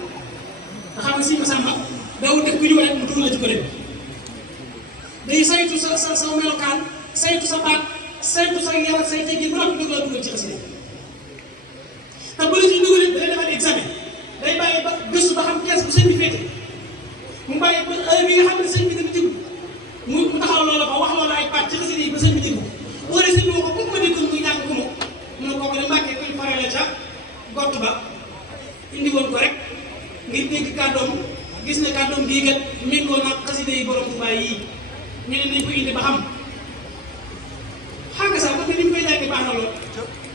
nga xam ne si Masamba daawul def ku ñëw rek mu dugal la ci ko dem day saytu sa melokaan saytu sa baat saytu sa yar say teggin ba noppi dugal ci xasida te bu la ci dugalee da lay defal examen day bàyyi ba gëstu ba xam kees bu sëñ bi féete mu bàyyi ba heure bi nga xam ne sëñ bi dana jëm mu taxaw loola fa wax loola ay baat ci xasida yi ba sëñ bi jëm boo dee sëñ bi ko ma déggoon muy jàng ko mu ne kooku de Mbàkke koy farale ca gott ba indi woon ko rek ngir dégg kàddoom gis ne kàddoom gii kat méngoo nag xasida yi borom Tuubaa yii ñu ne nañ ko indi ba xam xàgg sax parce que ni ñu koy jàngee baax na lool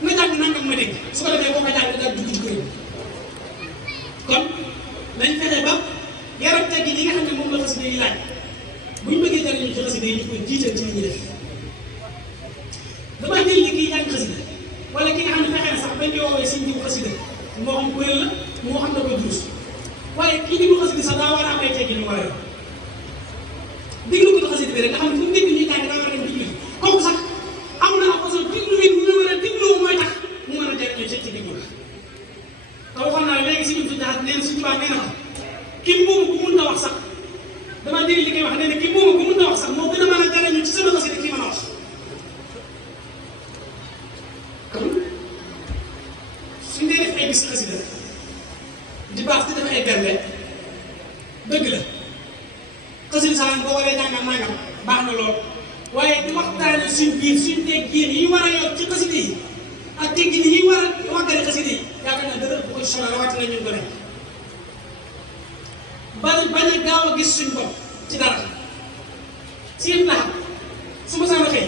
nga jàng nangam ma dégg su ko defee boo ko jàng daal dugg ci kër kon nañ fexe ba yaram teggi li nga xam ne moom la xasida yi laaj bu ñu bëggee jariñu ci xasida yi ñu koy jiital ci li ñuy def damaa jël li kii jàng xasida wala ki nga xam ne fexe na sax bañ koy woowee si njiw xasida moo xam kuréel la moo xam na koy duus waaye kii diglu xasida sax daa war a am ay teggi ñu war a yor diglu ko xasida bi rek nga xam ne fu mu dégg ñuy jàng daa war a dem diglu kooku sax am na ak façon diglu bi ñu mën a digloo mooy tax mu mën a jariñoo ci diglu la te waxoon naa léegi si ñun suñu jaxat neen suñu tubaab nee na ko kii moomu ku mun na wax sax damaa dégg li koy wax nee na kii moomu ku mun na wax sax moo gën a mën a jariñu ci sama xasida kii mën a wax kon suñ dee def ay bis xasida di baax te def ay bernde dëgg xasida salaan boo waree jàngal nangam baax na lool waaye di waxtaane suñ biir suñ teggin yi war a yor ci xasida yi ak teggin yi war a wàggale xasida yi yaakaar naa dara bu ko sonal rawatina ñu ko nekk bañ a gaaw a gis suñ bopp ci dara si yëpp naa su ma sama xëy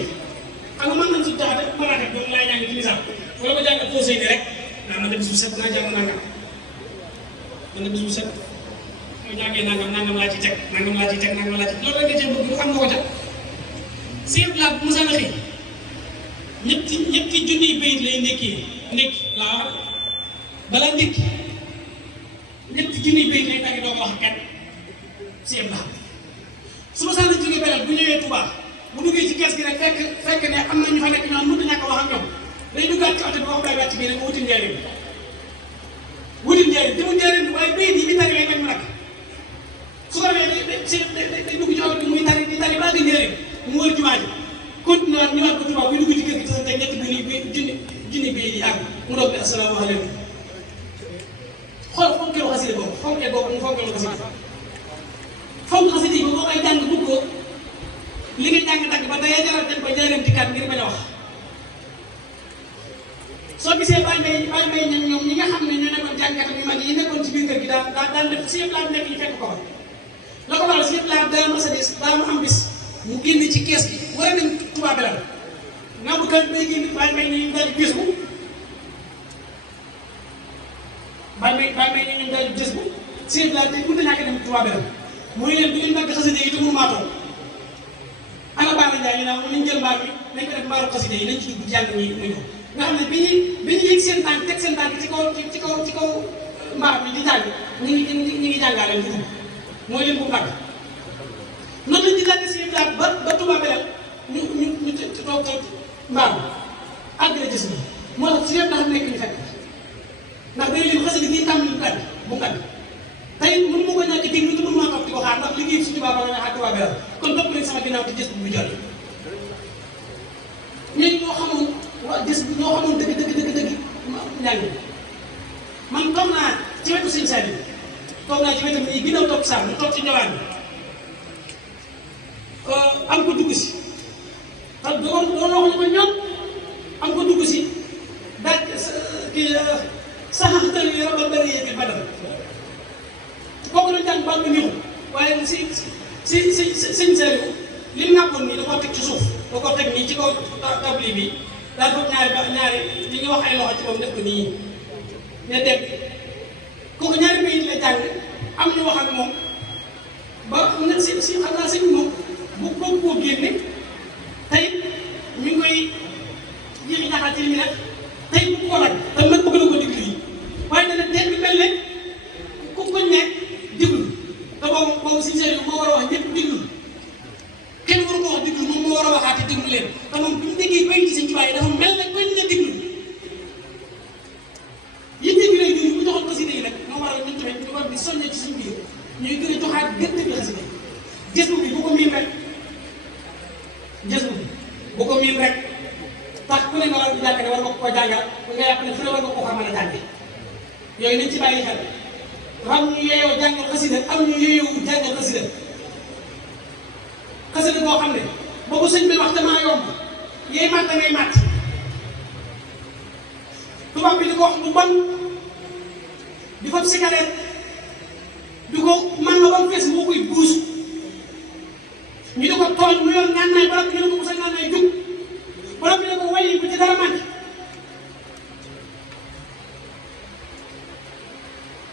xam nga mën nañ si jaxate maraate boobu laay jàng ci misaal wala ma jàng foo sëy ni rek naa man de bis bu set naa jàng nangam man de bis bu set ma jàngee nangam laa ci teg nangam laa ci teg nangam laa ci loolu rek nga cee bëgg xam nga ko ca si yëpp laa bu ma sama xëy ñetti junniy bayit lay ndékki laa wax balaa ndékki ñetti junniy bayit lay tàggi doo ko wax kenn si yëpp laa su ma saa la jógee beneen bu ñëwee Touba bu duggee ci kees gi rek fekk ne am na ñu fa nekk ñoom mënut a ñàkk a wax ak ñoom day duggaat ci oto bi wax bay wàcc bii rek wuti njëriñ te mu njëriñ waaye bayit yi muy tari lay bañ mu nag su ko defee day dugg ci oto bi muy tari di tari baa nga njëriñ mu wër jumaa ji continué waat ñëwaat ko Touba buy dugg ci kër gi tasante ñetti junni bayit yi àgg mu doog ne asalaamaaleykum xool fonkeelu xasida boobu fonkeelu xasida fonk xasida yi ba boo koy jàng bugg ko li nga jàng dagg ba day jaral dem ba njëriñ dikkaat ngir bañ a wax soo gisee bàyyi may ñoom ñi nga xam ne ñoo nekkoon jàngkat yu mag yi nekkoon ci biir kër gi daan def si yëpp laa nekk ñu fekk ko fa la ko waral si yëpp laa daa mos a des daa mu am bis mu génn ci kees gi war a dem Touba Belal nga bu kër bay génn bàyyi may ñu daal di gis bu bàyyi may ñu daal di gis bu si yëpp laa te mënut a ñàkk dem Touba Belal mooy leen du ngeen dagg xasida yi te mënu maa toog ana Baara Ndiaye ñu naan nañ jël mbaar bi nañ ko def mbaaru xasida yi nañ ci dugg jàng ñi muy ñëw nga xam ne bi ñu yëg seen tànk teg seen tànk ci kaw mbaar bi di jàng ñu ngi jàngaale leen dugub mooy leen bu mbagg noonu lañ di dagg seen daal ba Touba Belel ñu toog mbaar bi àgg na gis bi moo tax si yëpp ndax nekk ñu fekk ndax day leen xasida gi tàmbali bu mbagg tey mënu ma ko ñàkk a déglu te mënu maa toog di ko xaar ndax liggéey si Touba ba nga xaar Touba Belel kon topp leen sama ginnaaw te gis bu jot ñun ñoo xamoon dëgg njàng man toog naa ci wetu sëñ Saliou toog naa ci wetam nii ginnaaw toog sax mu toog ci njawaan bi am ko dugg si te doon wax ko ñoom am ko dugg si daaj kii saxaxtal yi rabal bari yéegi badal kooku la jàng baat bi néew waaye sëñ Saliou li mu nàkkoon nii da koo teg ci suuf da koo teg nii ci kaw tabli bi daal foofu ñaari li nga wax ay loxo ci moom def ko nii ne dégg kooku ñaari bayit la jàng am ñu wax ak moom ba nag si xam naa sëñ moom bu bëgg koo génne tey ñu ngi koy yéexi ñaxal ci li ñu def tey bu ko laaj te man bëgg na ko diglu yi waaye dana dégg mel ne ku ko ne diglu te boobu si seen moo war a wax ñëpp diglu kenn waru ko wax diglu moom moo war a waxaate diglu leen te moom bu ñu déggee bay ci sëñ Tuubaa yi dafa mel ne koñ la diglu yi dégg leen yooyu bu joxoon xasida yi nag moo waral ñun tamit ñu war di soññee ci suñu biir ñuy gën a joxaat gëdd bi xasida gës bi bu ko miin rek gës bi bu ko miin rek tax ku ne nga war di jàng ne war nga ko jàngal nga yàpp ne fu ne war nga ko mën a jànge yooyu nañ ci bàyyi xel am ñu yeeyoo jàngal xasida am ñu yeeyoo jàngal xasida xasida boo xam ne boo ko sëñ bi wax damaa yomb yéey màtt ngay màtt tubaab bi di ko wax bu bon di ko cigarette di ko mën na ba mu fees moo koy buus ñu di ko tooñ mu yor ngànnaay barab bi ñu ne ko bu sa ngànnaay jug barab bi ne ko wàññi ko ci dara màcc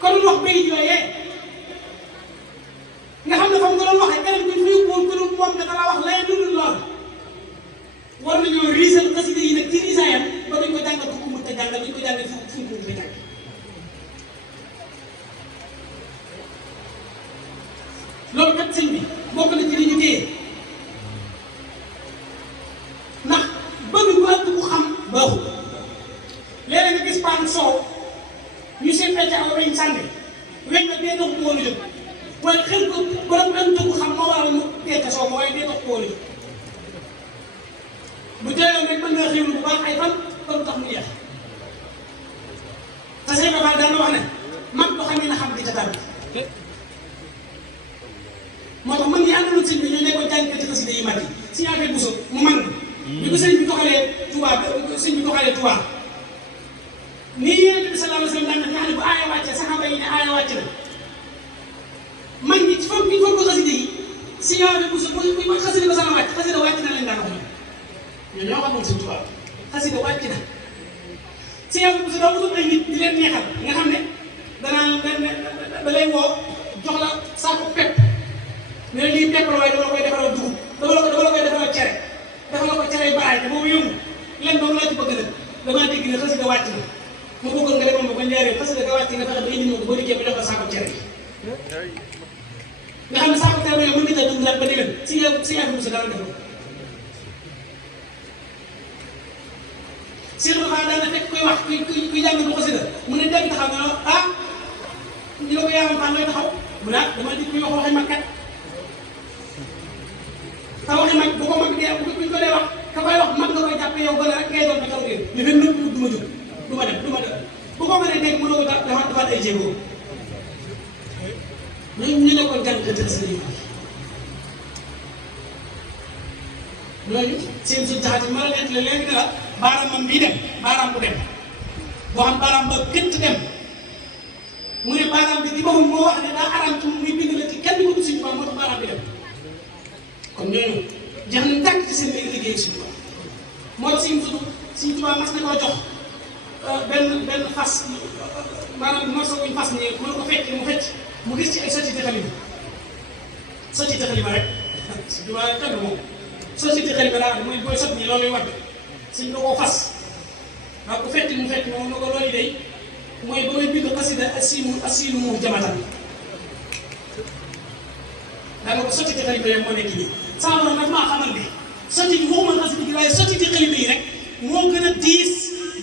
kon wax bayit yooyee nga xam ne fa mu nga doon waxee keneen bi fi moom gënu moom da dara wax lay dundul lool war nañoo riisal xasida yi nag ci riisaayam ba duñ ko jàngal fu ko mën a jàngal duñ ko jàngal fu ñu ko mën a jàng loolu kat sëñ bi bokk na ci li ñu téye ndax bëgg bu ëpp ku xam baaxul léeg-léeg nga gis paan soow ñu seen fecc aw weñ sànni weñ nag dee dox ko woon a jóg waaye xel ko borom ëpp ku xam moo waral mu teete soow ma waaye dee dox ko woon a jóg bu teeloon rek mën nga xewlu bu baax ay fan kon tax mu yeex te sëñ Ba daan na wax ne mag boo xam ne na xam di ca moo tax man àndaloon sëñ bi ñoo nekkoon jàngkati xasida yi mag yi suñu affaire Bousso mu mag bi ko sëñ bi doxalee Touba sëñ bi doxalee Touba nii Yonent bi sallallahu alayhi wa sallam daan nga xam ne bu aaya wàccee saxaaba yi ne aaya wàcc na mag ñi ci foog ñu foog ko xasida yi suñu affaire Bousso bu xasida ba sama wàcc xasida wàcc na lañ daan wax ñoom ñoo xamoon sëñ Touba xasida wàcc na si yàlla bu si doo utul ay nit di leen neexal nga xam ne da lay woo jox la saako pepp ne la lii pepp la waaye dama la koy defaral dugub dama la koy defaral cere dafa la ko cere baraay te boobu yëngu len boobu laa ci bëgg nag damaa dégg ne xasida wàcc na ma bëggoon nga demoon ma ba njëriñ xasida nga wàcc nga fexe ba indi ma ko ba liggéey ba jox la saako cere bi nga xam ne saako cere ba yow mën nga caa dugg daal ba déwén si yàlla bu si dara defal Cheikh Ibrahima daana fekk koy wax kuy jàng bu xasida mu ne dégg taxaw nga ah ñu ne ko yaram fan lay taxaw mu ne dama di kuy wax waxi mag kat te waxi mag bu ko mag dee buñ ko dee wax ka koy wax mag nga koy jàppe yow gën a rek ngay doon ba kaw gi li fekk nëpp du ma jóg du ma dem bu ko mënee dégg mën na ko defaat ay jéego ñu nekkoon jàng xasida yi ñooñu seen suñ jaxati ma la nettali léegi ne la baaraam moom bii dem baaraam bu dem boo xam baaraam ba gënt dem mu ne baaraam bi di boppam moo wax ne daa araam ci muy bind la ci kenn ko du suñu tubaab moo tax baaraam bi dem kon ñooñu jeex nañ tàkk ci seen liggéey suñu tubaab moo tax suñu tubaab mas na koo jox benn fas maanaam morso buñ fas nii mën ko fecc mu fecc mu gis ci ay société xalima rek suñu tubaab kenn moom société xalima daa mooy booy sot nii loolu wadd suñ ko koo fas waaw ku fekk mu fekk moom na ko loolu day mooy ba may bind xasida asiinu mu jamatan daa nga ko sotti ci xalima yi moo nekk nii sama borom nag maa xamal ne sotti bi waxuma xasida gi waaye sotti ci xalima yi rek moo gën a diis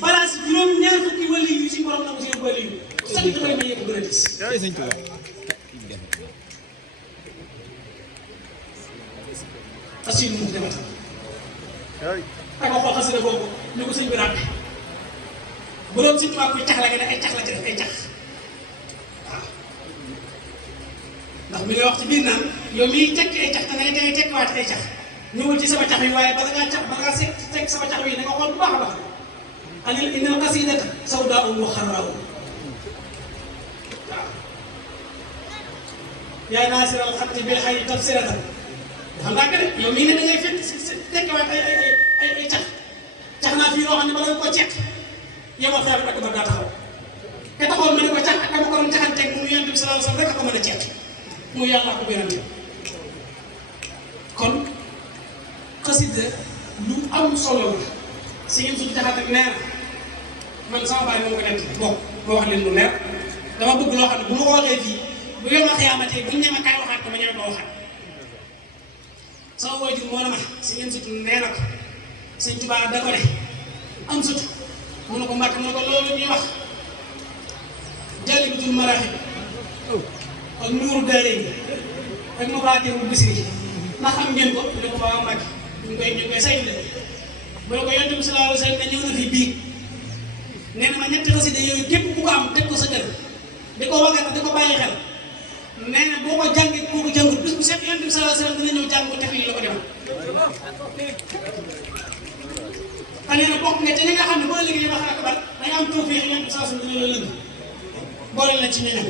balaa si juróom-ñaar fukki wali yu si borom na ko si yóbbu wali yu sotti ci xalima yi ko gën a diis asiinu mu jamatan te ko xool xasida boobu ñu ko sëñ bi ràppe bu doon sëñ Tuubaa kuy cax la nga ne ay cax la ci def ay cax waaw ndax mi nga wax ci biir naan yow miy tekki ay cax te ngay tekkiwaat ay cax ñëwul ci sama cax yi waaye bala ngaa teg sama cax yi da nga xool bu baax a baax anil innal qasidata sawdaa'un wa xarraa'un waaw yaa naasiral xatti bil xayri tafsiratan xam nga de yow mii ne da ngay fekk tekkiwaat ay cax naa fii loo xam ne bala nga ko ceet yow ak xeetu ak ba daa taxaw te taxawoon ma ne ko cax ak dama ko doon caxanteeg mu Yonent bi sallallahu alayhi wa sallam rek a ko mën a ceet mu yàlla ko gënal kon xasida lu am solo la si ngeen suñu jaxat ak neer man sama baay moom ko nekk bokk moo wax leen lu leer dama bëgg loo xam ne bu ma ko waxee fii bu yow ma xiyaamatee buñ ne ma kaay waxaat ko ma ñëwee ko waxaat sama waajur moo la ma si ngeen sutu nee na ko sëñ Tuubaa da ko ne am sutu mu ne ko mbàkk mu ne ko loolu ñuy wax Jaalibatul Maraaxib ak Nuuru Daarayni ak Mafaatihul Bichri ndax am ngeen ko mu ne ko waaw mbàkk ñu koy saytu de bu ne ko Yonent bi sallallahu alayhi wa sallam ne ñëw na fi bii nee na ma ñetti xasida yooyu képp ku ko am teg ko sa kër di ko wagat di ko bàyyi xel nee na boo ko jàngee boo ko jàngut bis bu set Yonent bi sallallahu alayhi wa sallam dina ñëw jàng ko te fii la ko demal te nee na bokk nga te ñi nga xam ne boo liggéey wax ak bal dañu am tawfeex Yonent bi sallallahu alayhi wa sallam dina la lëng boole la ci ñoñam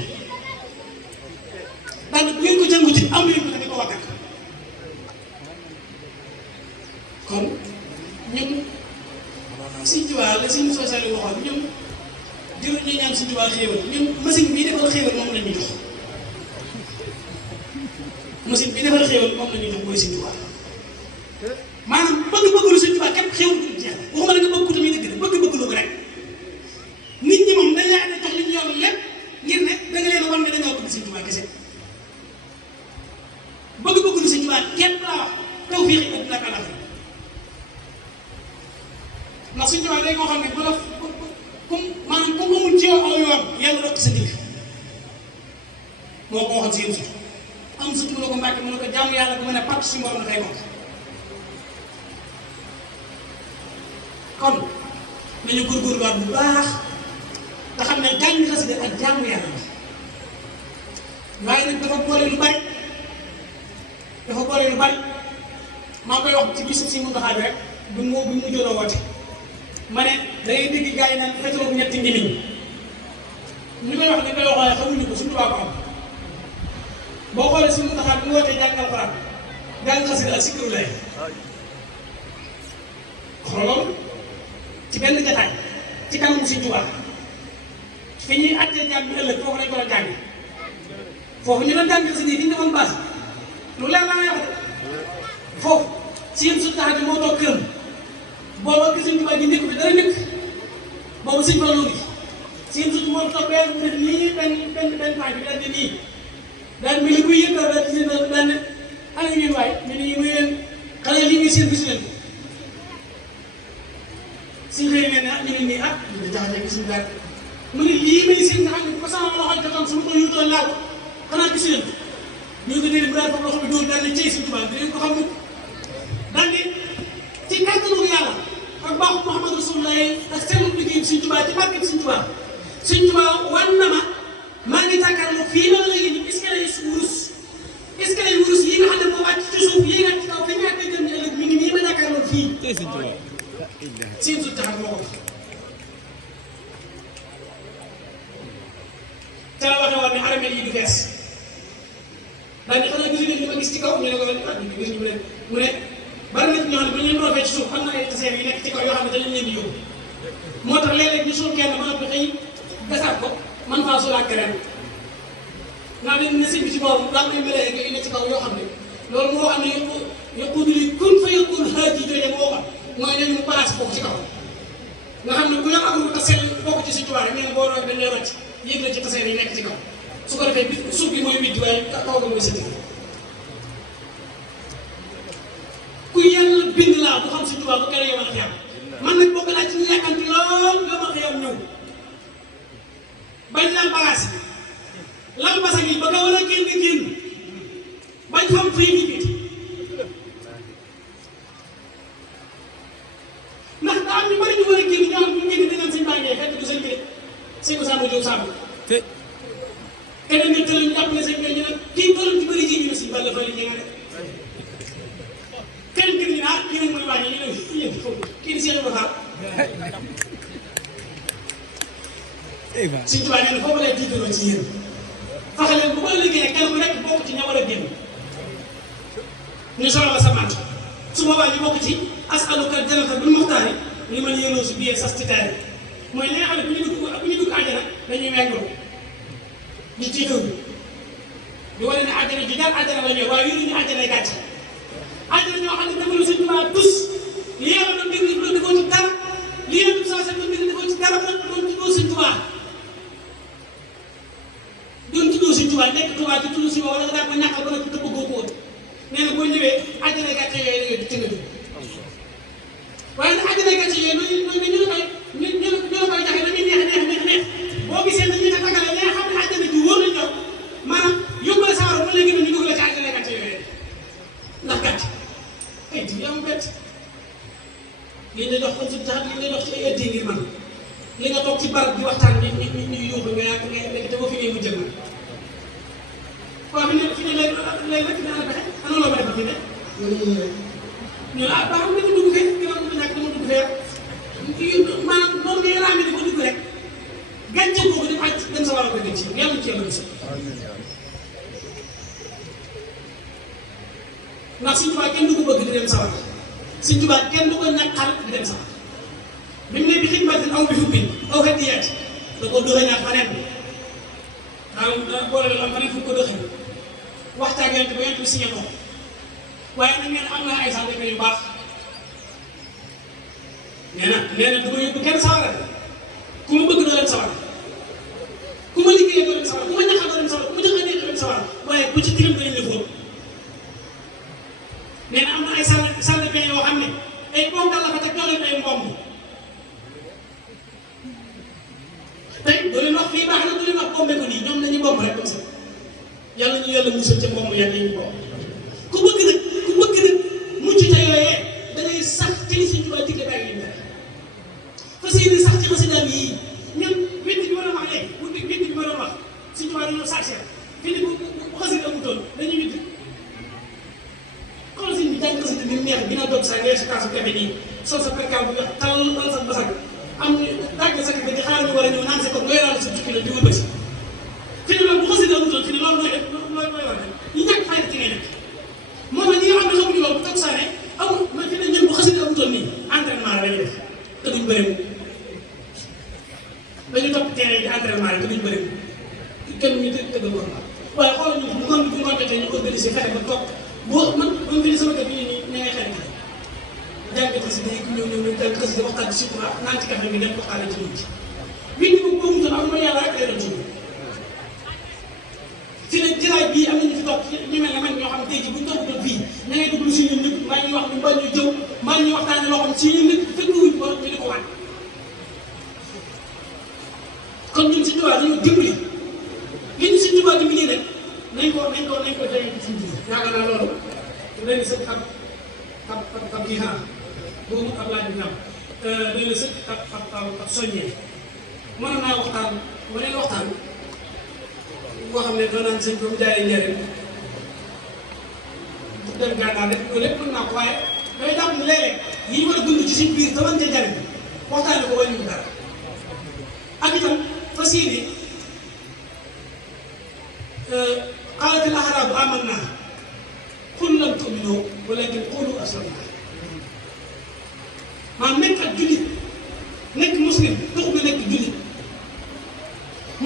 daal bu ngeen ko jàngut it am leen ko di ko wagat kon ñun Sëñ Tuubaa la Sëñ Musaa Sall waxoon ñun jëru ñu ñaan Sëñ Tuubaa xéewal ñun machine bii defal xéewal moom la ñu jox machine bii defal xéewal moom la ñu jox mooy Sëñ Tuubaa maanaam bëgg-bëgg lu Sëñ Tuubaa képp xéewal du jeex waxuma la nga bëgg ku tamit dëgg bëgg-bëgg lu ko rek nit ñi moom dañ laa jox li ñu yor lépp ngir ne da nga leen wan ne dañoo bëgg Sëñ Tuubaa kese bëgg-bëgg lu Sëñ Tuubaa képp laa wax taw fii xëy na ak ndax Sëñ Tuubaa day moo xam ne bu la maanaam ku amul ci yow aw yoon yàlla rëkk sa digg moo ko waxoon si yéen sut am sut mu ne ko mbàkke mu ne ko jàmm yàlla bu mën a pàtt suñu borom na koy mokk kon nañu góorgóorluwaat bu baax te xam ne jàng xasida ak jàmm yàlla la waaye nag dafa boole lu bari dafa boole lu bari maa ngi koy wax ci bisu si Muntaxa bi rek bu mu mujjoon a woote ma ne da ngay dégg gars yi naan pétrole bu ñetti ngimiñ ñu koy wax dañ koy waxee xamuñu ko suñu tubaab ko am boo xoolee si Muntaxa bi mu wootee jàng alxuraan jàng xasida ak sikkiru lay xoolal ci benn jataay ci kanamu si tubaab fi ñuy àttee jàmm bi ëllëg foofu lañ ko doon jàngi foofu ñu doon jàng xasida yi fi ñu defoon base lu leer laa lay wax foofu si yéen suñu taxaw moo toog këram booba gis nga ji nekk bi dara nekk boobu sëñ Fallou gi si yéen suñu moo toog benn mu def nii benn pànc bi daal di nii daal mel ni kuy yëngal daal di daal ne ana ngeen waay ñu ne muy leen xale lii muy seen gis leen suñ xëy ne ñu ne nii ah ñu ne jaxase gis daal mu ne lii may seen nga xam ne bu ko sama loxo jotoon su ma ko yuutoon laaw xanaa gis leen ñu ko déedéet mu daal foofu loxo bi dóor daal ne cey Sëñ Tuubaa dinañ ko xam ne daal di ci kàttanu yàlla ak baaxu Muhammadu Rasulullah ak seen liggéey Sëñ Tuubaa ci barke Sëñ Tuubaa Sëñ Tuubaa wan na ma maa ngi tàkkaarloo fii la la yéen escalier su wurus escalier wurus yi nga xam ne moo wàcc ci suuf yi nga ci kaw fi nga xam ne gëm ne ëllëg mi ngi nii ma jàkkaarloo fii seen suñ taxaw moo ko te la waxee woon ne armeel yi du fees daal di xanaa gis li ma gis ci kaw ñu ne ko gis ñu mu ne bari na ñoo xam ne bu ñu roofee ci suuf am na ay taseer yi nekk ci kaw yoo xam ne dañu leen di yóbbu moo tax léeg-léeg ñu suul kenn ba noppi xëy gasaat ko man faa suulaat keneen naa leen ne sëñ bi ci boobu daal may melee nga indi ci kaw yoo xam ne loolu moo xam ne yëpp li kun fa yëppul xaaj yi jooje moo xam mooy dañu mu placé foofu ci kaw nga xam ne ku yor amul taseer bokk ci Sëñ Tuubaa rek nee na boo roog dañ lay wàcc yéeg la ci taseer yi nekk ci kaw su ko defee suuf bi mooy witti waaye kaw ga mooy sëti ku yàlla bind laa bu xam Sëñ Tuubaa ba kere yow ak yàlla man nag bokk naa ci ñu yàkkanti lool yow ak yàlla ñëw bañ lal bagage bi lal basang yi ba nga war a génn bañ xam fii ni biti ndax daa am ñu bari ñu war a génn ñoo xam ñu génn dinañ sëñ bàngee fekk du sëñ bi sëñ ko sàmm jow sàmm keneen nga tëral ñu jàppale sëñ bi ñu ne kii tollam ci bëri ji ñu ne si balla fali ñi nga def keneen kër ñu ne ah kii moom mooy wàññi ñu ne yéen kii di seen ba xaar Sëñ Tuubaa nee na foofu lay tiitaloo ci yéen fexe leen bu ko liggéey kenn ku nekk bokk ci ña war a génn ñu soxla sa màtt su boobaa ñu bokk ci asaluka jannata bil muxtaari li man yéenoo si biir sas ci taari mooy li nga xam ne bu ñu dugg àjjana dañuy wengoo di tiitaw bi di wane ne àjjana ji daal àjjana la ñëw waaye yooyu ñu àjjanay gàcce àjjana ñoo xam ne defalu Sëñ Tuubaa tus li yàlla doon déglu doon defoo ci dara li yàlla doon saa sa doon déglu defoo ci dara doon tuddoo Sëñ Tuubaa doon tuddoo Sëñ Tuubaa nekk Tuubaa di tudd si wala nga daan ko ñàkkal ba nag te bëggoo ko woon nee na boo ñëwee àjjana gàcce yooyu la di tënk waaye nag àjjana gàcce yooyu ñu la koy jaxe dañuy neex boo gisee dañuy tàggale li nga xam ne àjjana ji wóor nañ ñëw maanaam yóbbu la sawar ba léegi ñu dugg la ci àjjana gàcce yooyu ndax gàcce ay di yow bett li nga jox ci tax li nga jox ci ay ëtt ngir man li nga toog ci barab bi waxtaan ñu yóbbu nga yàgg nga te boo fi ngay mujjal man waaw fi ne léegi nag fi ne ana pexe ana loo ma defal fi ne ñu ah baax na nga dugg fee gannaaw nga ñàkk dama dugg fee maanaam noonu ngay raame dafa dugg rek gàncax boobu dem àcc dem sa war a ko gën ci yàlla ci yàlla musal ndax Sëñ Tuubaa kenn du ko bëgg di dem sawar Sëñ Tuubaa kenn du ko ñàkk xarit di dem sawar bi mu ne bi xidmatin aw bi hubbin aw hadiyaat da ko doxe ñaak faneen daal boole la am faneen fu ko doxe waxtaan yonent ba yonent bi signé ko waaye nag nee na am na ay sax yu baax nee na du ma yóbbu kenn sawara ku ma bëgg doo leen sawara ku ma liggéeyee doo leen sawara ku ma ñaxal doo leen sawara ku ma jox doo leen sawara waaye bu ci tilim dañ la fóot nee na am na ay salle de bain yoo xam ne ay ponkal la fa teg jox leen ay mbomb tey doo leen wax fii baax na doo leen wax bombe ko nii ñoom dañuy bomb rek comme ça yàlla ñu yàlla musal ca mbomb yàlla ñu bomb ku bëgg nag mucc ca yooyee da ngay sax ci li Sëñ Tuubaa digle bàyyi li fas yéene sax ci xasidaam yii ñun witt bi ma doon wax léegi witt bi ma doon wax Sëñ Tuubaa dañoo sax fi ne bu xasida amutoon dañuy witt dina dog sa ngay sa kaasu kafe nii sol sa perkaal bu nga tal sa basag am daaj sa kafe di xaar ñu war a ñëw naan sa toog looy raal sa jukki la di wëlbati fi ne loolu bu xasee amutoon fi ne loolu mooy def looy war a def ñu ñàkk fayda ci ngay nekk moom la ñi nga xam ne xamuñu loolu bu toog saa ne amul man fi ne ñun bu xasee amutoon nii entraînement la dañuy def te duñ bëri mu dañu topp terrain yi di entraînement te duñ bëri mu kenn ñu tëggal ko waaye xoolal ñu bu ngoon jotee ñu organisé fexe ba toog boo man ba mu fi ne sama kër gi nii ña ngay xel jàngate si day ñëw jàng kasi di waxtaan surtout naan ci café bi dem waxtaan ci nit ñi nit ñi moom boobu doon am na yàlla rek lay doon ci fi ne jëlaay bii am nañu fi toog ñu mel ne man ñoo xam ne tey jii buñ toog doon fii ña ngay dugg si ñun ñëpp maa ñuy wax mbaa ñuy jëw mbaa ñuy waxtaane loo xam si ñun nit fekk wuñ ko ñu di ko wàññi kon ñun si tubaab dañoo dimbali li ñu si tubaab dimbali rek nañ ko day suñu biir yaakaar naa loolu léegi sëñ ab kii xanaa boobu ab laaj bi ñu am léegi sëñ ab soññee mën naa waxtaan waneen waxtaan boo xam ne doo naan sëñ ba mu jaayee njëriñ dem gànnaar def loolu lépp mën naa ko waaye damay jàpp ne léeg-léeg yi ñu war a dund ci suñ biir tamante njëriñ waxtaane ko wàññiwul dara ak itam fas yéene qaalat al a'raabu aamannaa qul lam tu'minuu walaakin quuluu aslamnaa maanaam nekk ak jullit nekk muslim taxul nga nekk jullit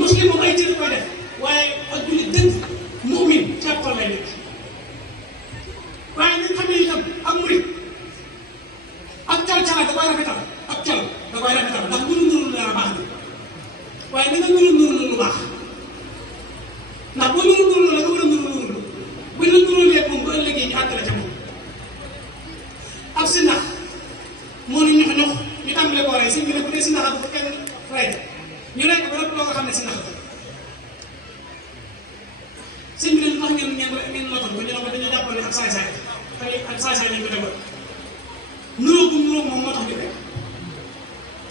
muslim moom ay cër koy def waaye ak jullit dëgg mu'min ci ab xol lay nekk waaye nañ xam ne itam ak murit ak cal-cala da koy rafetal ak cal da koy rafetal ndax nuru dara baax na waaye da nga nuru lu baax ndax boo nuru la nga war a nuru buñ la nuru leen moom bu ëllëgee ñu àttale ca moom ab si ndax moo ñu ñox ñu tàmbale koo rey sëñ bi ne bu dee si ndax bu kenn rey ñu rey ko ba nag loo nga xam ne si ndax sëñ bi ne lu tax ngeen lotoon ko ñu ne ko dañoo jàppoon ne ak saay-saay ak saay-saay lañ ko defoon nuróo moom moo tax ñu rek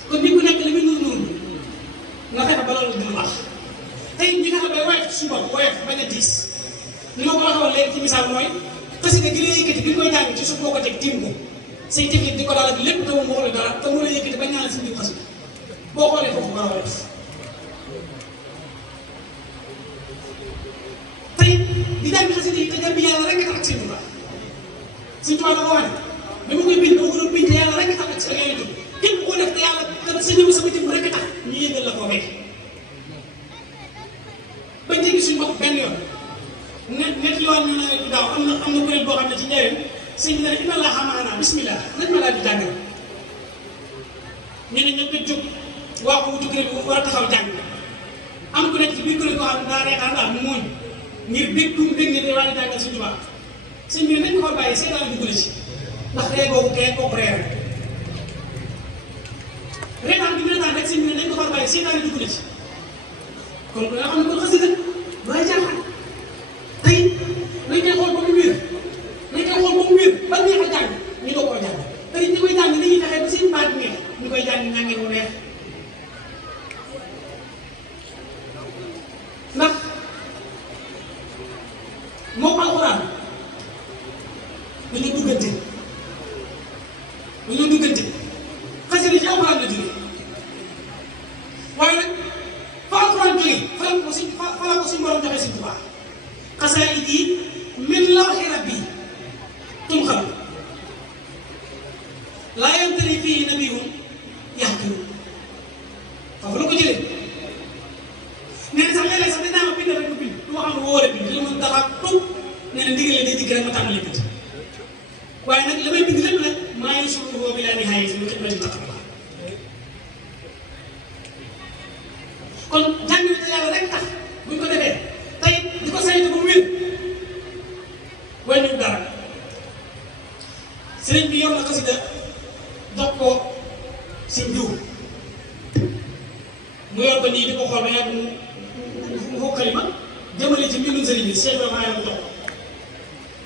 kon nit ku nekk li muy nuru nga fexe ba loolu dina baax tey ñi nga xam ne woyof suñu bopp woyof bañ a diis ni ma ko waxoon léegi ci misaal mooy xasida gi la yëkkati bi ñu koy jàng ci suuf boo ko teg tiim ko say technique di ko daal ak lépp te mu waxul dara te mu la yëkkati ba ñaanal si biir xasida boo xoolee foofu ba woyof tey di jàng xasida yi te jar bi yàlla rek tax ak seen tubaab suñu tubaab dafa wax ne bi ma koy bind dama ko doon bind te yàlla rek tax ak si ak yooyu tudd képp koo def te yàlla te sa ñëw sama jëm rek tax ñu yëngal la koo fekk bañ ci gis suñu bopp benn yoon net yoon ñu ne daaw am na kuréel boo xam ne ci njëriñ sëñ bi ne inna laa xamaana bismillah nañ ma laa di jàngal ñu ne ñëpp a jóg waa ko wutu kuréel bu war a taxaw jàng am ku nekk ci biir kuréel koo xam ne daa reetaan daal mu mooñ ngir bég bu mu bég ne day waa di jàngal suñu tubaab sëñ bi ne nañ ko fa bàyyi seetaan dugg na ci ndax ree boobu kee kooku ree rek reetaan bi ñu reetaan rek sëñ bi ne nañ ko fa bàyyi seetaan dugg na ci kon nga xam ne kon xasida looy jaaxal tey nañ koy xool ba mu wér ba neex a jàng ñu doog koo jàng te ñi koy jàng dañuy fexe ba seen baat neex ñu koy jàng njàngin mu neex ndax moom alxuraan dañoo duggante xasida ci alxuraan la jógee waaye nag fa alxuraan jógee fa la ko suñu borom joxee si Tuubaa xasaayid yi min lawhi rabbi tunqal laa yamtari fii nabiyyun yahkimu foofu la ko jëlee nee na sax léeg-léeg sax dinaa ma bind rek ma bind du ma xam ne woo la bind li ma dafa toog nee na ndigal day dikk rek ma tàmbali bind waaye nag li may bind lépp nag maa ngi suuf boobu laa ni xaye si lu xidmati taqwa kon jàng te yàlla rek tax buñ ko defee tey di ko saytu ba mu wér wàññiwul dara sëriñ bi yor na xasida jox ko si ndiw mu yor ko nii di ko xool ba yàgg mu fokk xalima jëmale ci mbindum sëriñ bi Cheikh Ibrahima mu jox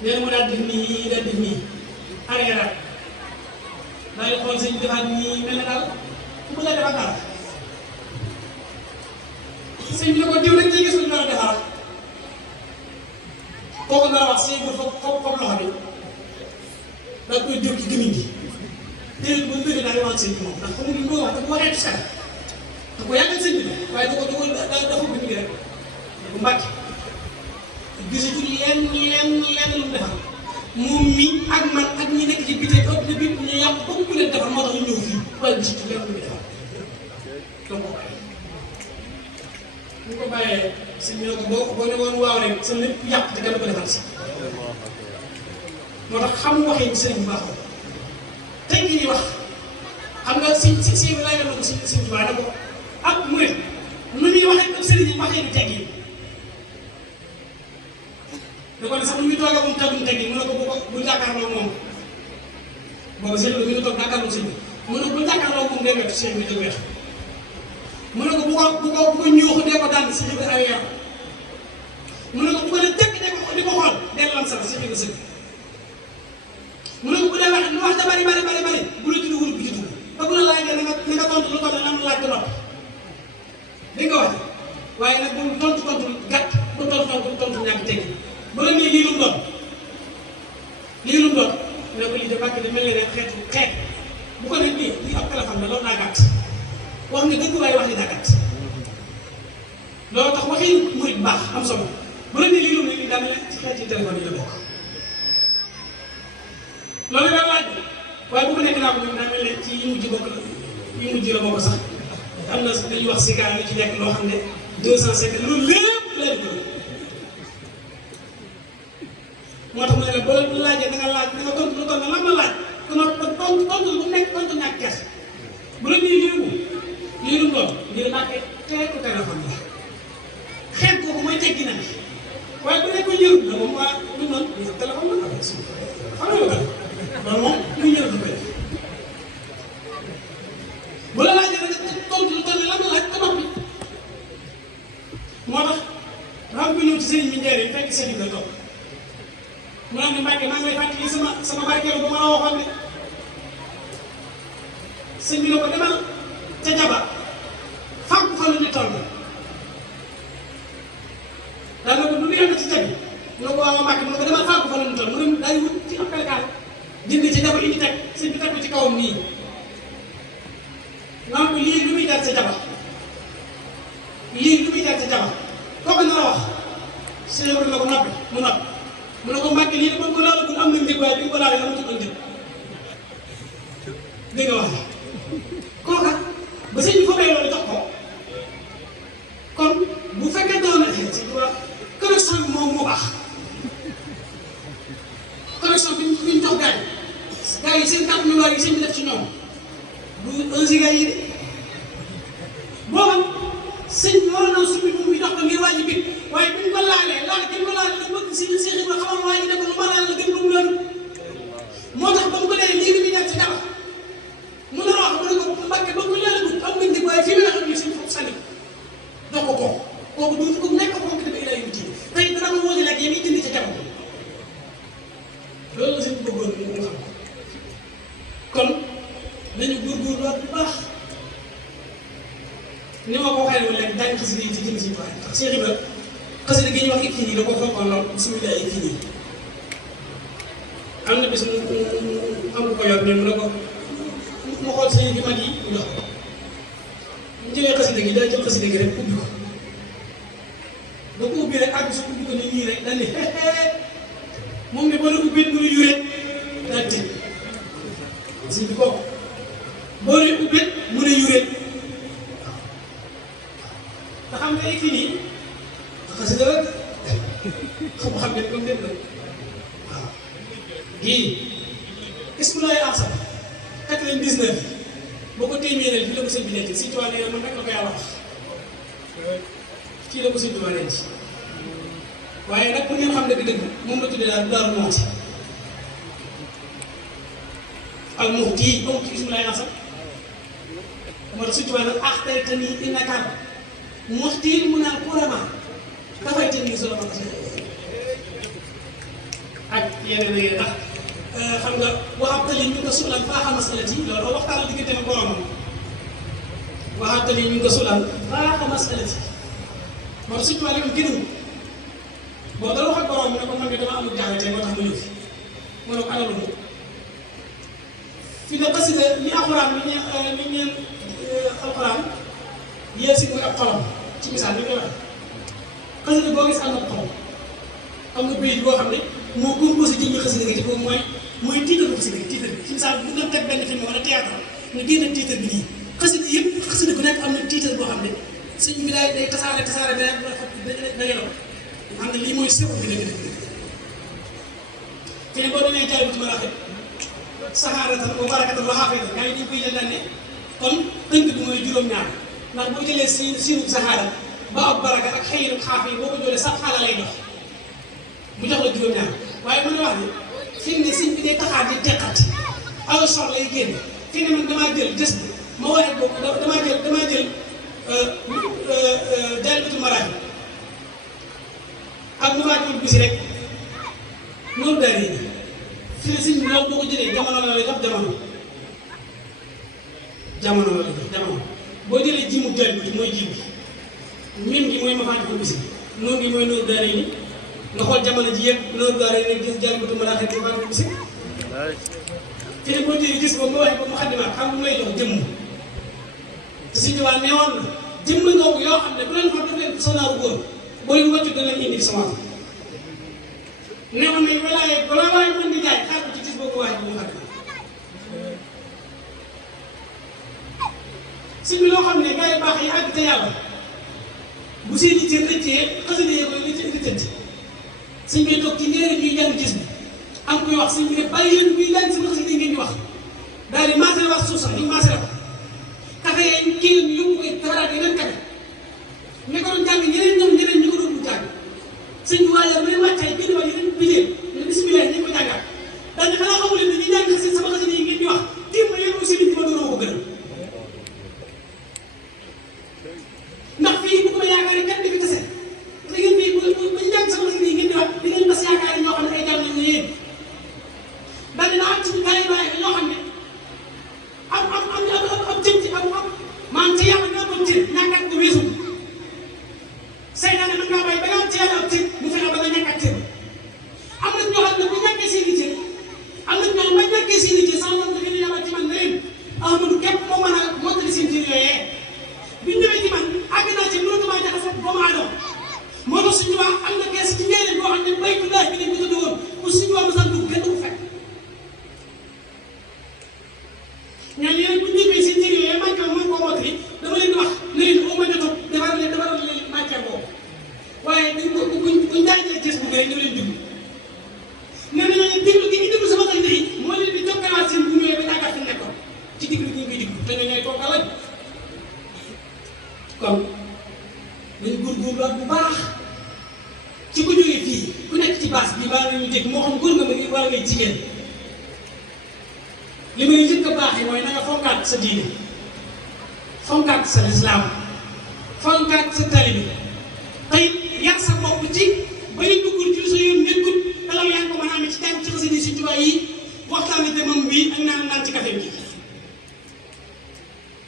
nee na mu daal def nii arrière daal di xool sëñ bi defaat nii mel na daal ku ko defaat dara sëñ bi ne ko diw dañ ciy gis lu ñu war a defar kooku nar a wax sëñ bi foog loxo bi daa koy jóg ci gémmiñ gi déedéet bu ñu bëggee daal di wax sëñ bi moom ndax xamuñ lu wax dafa waxee ci da ko yàggal sëñ bi waaye dafa bind gi rek bu mbàcc gisatu lenn lu mu defal moom mi ak man ak ñi nekk ci biti ëpp bi ñu yàq ba mu leen defal moo tax ñu ñëw fii waaye gisatu lenn lu mu defal donc bu ko bàyyee sëñ bi ne ko boo ne woon waaw rek sa lépp yàq te kenn ko defal si moo tax xam waxee sëñ bu baaxoo tey jii di wax xam nga si bi laaj na ko si tubaab ne ko ak mu ne nu ñuy waxee ak sëriñ yi waxee du teggin da ko ne sax nu muy toogee moom tagguñ teggin mu ne ko bu jàkkaarloo moom boobu sëñ bi mi ngi toog jàkkaarloo sëñ bi mu ne bu jàkkaarloo moom day wetu sëñ bi day wetu mu ne ko bu ko ñuuxu dee ko daan si jëf ay yaram mu ne ko bu ko ne tekk di ko xool del lam sax si jëf sëñ mu ne ko bu dee wax lu wax da bari bu la ci dugul bu ci dugg te bu la laajee na nga tontu lu ko ne am laaj ko noppi di nga wax waaye nag bu tontu gàtt bu tontu ñàkk tegg bu la nee lii lu mu doon ne ko lii de bàkk de mel ne xeet bu ko ne lii ab téléphone la loolu daa gàtt wax nga dëgg waaye wax ni daa gàtt loolu tax waxi murit baax am solo bu la nee lii lu mu ne lii daa mel ne ci xeeti téléphone yi la bokk loolu daal laaj waaye bu ko nekk naa ko ñoom daa mel ne ci yi mujj la bokk sax am na dañuy wax si gaa yi ci nekk loo xam ne 250 loolu lépp lay dugg moo tax mu ne la boo laajee da nga laaj da nga tontu lu toll lan la laaj tontu bu nekk tontu ñàkk gerte bu la nii lii lu doon lii la laajte teeku téléphone la xeet kooku mooy teggi na waaye bu nekk yërut la moom waa lu noonu téléphone la xam nga loolu moom lu yërut la bu la laajee rek tontu lu toll lan la laaj te noppi moo tax dafa am ku ñëw ci sëriñ bi njëriñ fekk sëriñ la toog mu naan ne Mbàkke maa ngi lay fàttali sama barkeelu bu ma la waxoon ne sëñ bi ne ko demal ca jaba fànk fa lu ñu toll daal ko du yem ci jabi mu ne ko waaw Mbàkke mu ne ko demal fànk fa lu ñu toll mu ne daay wut ci ab pelkaal jënd ci jaba indi teg sëñ bi teg ko ci kawam nii nga ko lii lu muy jar ca jaba lii lu muy jar ca jaba kooku na la wax sëñ bi ne ko noppi mu noppi mu ne ko Mbàkke lii de moom ko laalagul am na njëg waaye bi nga ko laalee amatul njëg dégg nga wax kooka ba sëñ bi fa bay loolu jox ko kon bu fekkee doon na ci connexion bi moom moo baax connexion bi ñu jox gars yi seen 4 milliards yi sëñ bi def ci ñoom du 1 giga yi de booba sëñ bi waroon na suñu bu jox ko ngir wàññi bit waaye bu ñu ko laalee la bëgg si Seex Ibra xamal waa ji ne ko lu ma laal la gën lu mu loolu moo tax ba mu ko nee lii li muy ñàkk ci dara mu ne wax mu ne ko Mbàkke ba mu laalagul am nañ dëgg waaye fii mu ne xam ne suñu foofu sànni jox ko kooku du ko nekk kooku dafa ilaa yu ji tey dana ma wóote lekk yi muy jënd ci jamono loolu la sëñ bi bëggoon mu xam kon nañu góorgóorluwaat bu baax ni ma ko waxee woon léegi daañu xasida yi ci jëm si tuwaay ndax Seex Ibra xasida gi ñuy wax Ikfini da ko fonkoon lool bismillah Ikfini am na bés mu am ko yor ne mu ne ko mu xool sëñ bi mag yi mu jox ko mu jëlee xasida gi daa jël xasida gi rek ubbi ko da ko ubbi rek àgg su ubbi ko ni ñii rek daal ne moom ne boo la ubbee mu ne yuree daal tëj sëñ bi kooku boo la ubbee mu ne yuree te xam nga Ikfini xasida la xam ne comme dégg nga waaw gii est-ce que lay am sax 99 boo ko téeméereel fii la ko sëñ bi nekk si tuwaay nee na man rek la ko yàlla wax fii la ko sëñ bi ma denc waaye nag pour ngeen xam dëgg-dëgg moom la tuddee daal Daaru Muxti al Muxti donc ci ismu lay am sax moo tax si tuwaay nag tey te nii innaka Muxti mu naan kurama dafay tënk solo ma ak yeneen yi ndax xam nga waxaatali ñu ko suulaan faaxa masalati loolu waxtaan la diggante ak boromam waxaatali ñu ko suulaan faaxa masalati moo tax suñu wàllu yoon gënuñu boo dara wax ak borom ne ko man de dama amul jaaxle tey moo tax ma ñëw fi mu ne ko alalu fi ne xasida li alxuraan li ñeen alxuraan yéen si muy ab xolam ci misaal li ñu koy waxee xasida boo gis am na xolam am na bayit boo xam ne moo composé jëmmi xasida gi te boobu mooy titre bu xasida gi titre bi ci misaal bu nga teg benn film wala théâtre nga génn titre bi nii xasida yëpp xasida bu nekk am na titre boo xam ne sëñ bi day tasaare bi rek da ngay doon xam nga lii mooy sëb bi dëgg te boo demee jaay bi ci mën a xëy saxaaratan wa barakatan wa xaafatan gaa yi dañ koy jëndal ne kon tënk bi mooy juróom-ñaar ndax boo jëlee siinu saxaara ba ab baraka ak xëyinu xaafi boo ko jëlee sax xaala lay dox mu jox la juróom-ñaar waaye mën na wax ne fi ne sëñ bi day taxaat di teqat aw sox lay génn fi ne man damaa jël des bi ma waxee boobu damaa jël Jaalibatul Maraaxib ak mu faatibul bisi rek noonu daal yi fi ne sëñ bi loolu boo ko jëlee jamono la lay jox jamono boo jëlee ji mu Jaalibat mooy ji bi mim gi mooy ma faatibul bisi noonu gi mooy noonu daal yi nga xool jamono ji yëpp noonu daal yi gis Jaalibatul Maraaxib ma faatibul bisi fi ne boo jëlee gis boobu nga waxee ba mu xaddimaat xam nga may jox jëmm te si diwaan nee woon na jëmm ngoogu yoo xam ne bu leen fa def leen sonaaru góor boo leen wàccu dana leen indi sama nee woon ne balaa waaye mën di jaay xaar ko ci gis boobu waaye bu mu xaddimaat si bi loo xam ne gars yi baax yi àgg te yàlla bu seen i cër rëccee xasida yee koy lijjanti suñ koy toog ci njëriñ ñuy jàng gis bi am koy wax suñ bi ne bàyyi leen ñuy jàng sama xasida ngeen di wax daal di maasale wax suuf sax ñu maasale ko kafe yi kii leen yóbbu koy tabaraat yeneen kafe ñu ko doon jàng ñeneen ñu ko doon jàng sëñ bi waaye bu leen wàccaay benn wax yeneen bijee ne bisimilah nañ ko jàngaat daal di xanaa xamu leen ne ñu jàng xasida sama xasida yi ngeen di wax tiim ma yéen aussi liñ ma doon ko gën ndax fii bu ko yaakaar yi kat di fi tase da ngeen fii bu ñu jàng sama xasida yi ngeen di wax di ngeen mas yaakaar yi ñoo xam ne ay jàng nañu yéen daal dina am ci gars yi bàyyi ñoo xam ne am jëm ci am maam ci yàlla nga am cër ñàkkat ko weesu seytaane mën ngaa bàyyi ba nga am ci yàlla am cër mu fexe ba nga ñàkkat cër am na ñoo xam ne bu ñàkkee seen i cër am na ñoo xam ne ba ñàkkee seen i cër sama bopp dafa ñu yabal ci man ne leen Ahmadou képp moo mën a mottali seen cër yooyee bi ñu ñëwee ci man àgg naa ci mënatumaa jaxasoo doomu aadama moo tax suñu waa am na kees ci njëriñ boo xam ne baytu laaj bi dañ ko tudd woon pour suñu waa mosaan dugg kenn du ko fekk ñooñu yéen bu ñu ñëwee seen cër yooyu manqué moo ko mottali dama leen di wax ne leen au moins jotoo defaral leen manqué boobu waaye buñ jaajee gis bu gën ñu leen déglu nee na ñooñu déglu gi ñu déglu sama xarit yi moo leen di jokkalaat seen bu ñëwee ba jàngat fi nekkoon ci déglu gi ñu koy déglu te ñooñu ñooy toog lañ kon nañu góorgóorluwaat bu baax ci ku jógee fii ku nekk ci base bi baa nañu dégg moo xam góor nga ma wala ngay jigéen li may njëkk a baax yi mooy na nga fonkaat sa diine fonkaat sa lislaam fonkaat sa talibi tey yar sa bopp ci ba ñu duggul ci sa yoon nekkul dalaw yaa ngi ko mën a amee ci jàng ci xasida si Tuubaa yi waxtaane demam bi ak naan ci café gi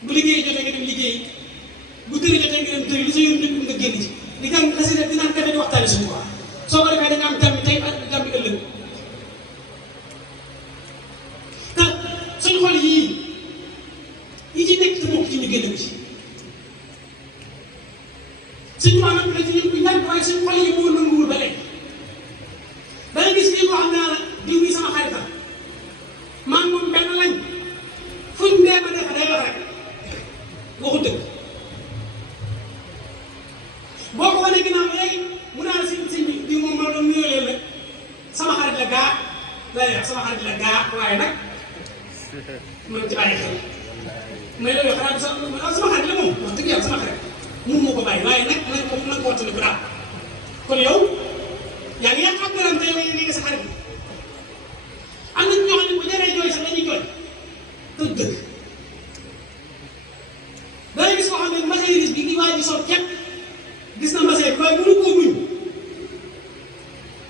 bu liggéey jotee nga dem liggéey bu tëri jotee nga dem tëri li sa yoon nekkul nga génn ci di jàng xasida di naan café di waxtaane si Tuubaa soo ko defee da nga am jàmm tey ak jàmm ëllëg suñu xol yii yi ci nekk te bokk ci ñu génn ko ci suñu maanaam la ci ñun bu ñàkk waaye suñu xol yi moo nanguwul ba léegi da nga gis lii koo xam naa la diw yi sama xarit la man moom benn lañ fuñ dee ma def day wax rek waxu dëgg boo ko wanee ginnaaw léegi mu naa la si bi diw moom ma doon nuyoo leen rek sama xarit la gaa lay wax sama xarit la gaa waaye nag man ci bàyyi xel may la yoo xanaa sama xarit la moom wax dëgg yàlla sama xarit mun moo ko bàyyi waaye nag nañ ko wattandi ko daal kon yow yaa ngi yàq ab garam te yow ngi sa xarit bi am nañ ñoo xam ne bu jaree jooy sax dañuy jooy te dëgg dangay gis koo xam ne maséris bi ngi waaj di sol ceeb gis na masé bi waaye mënu koo muñ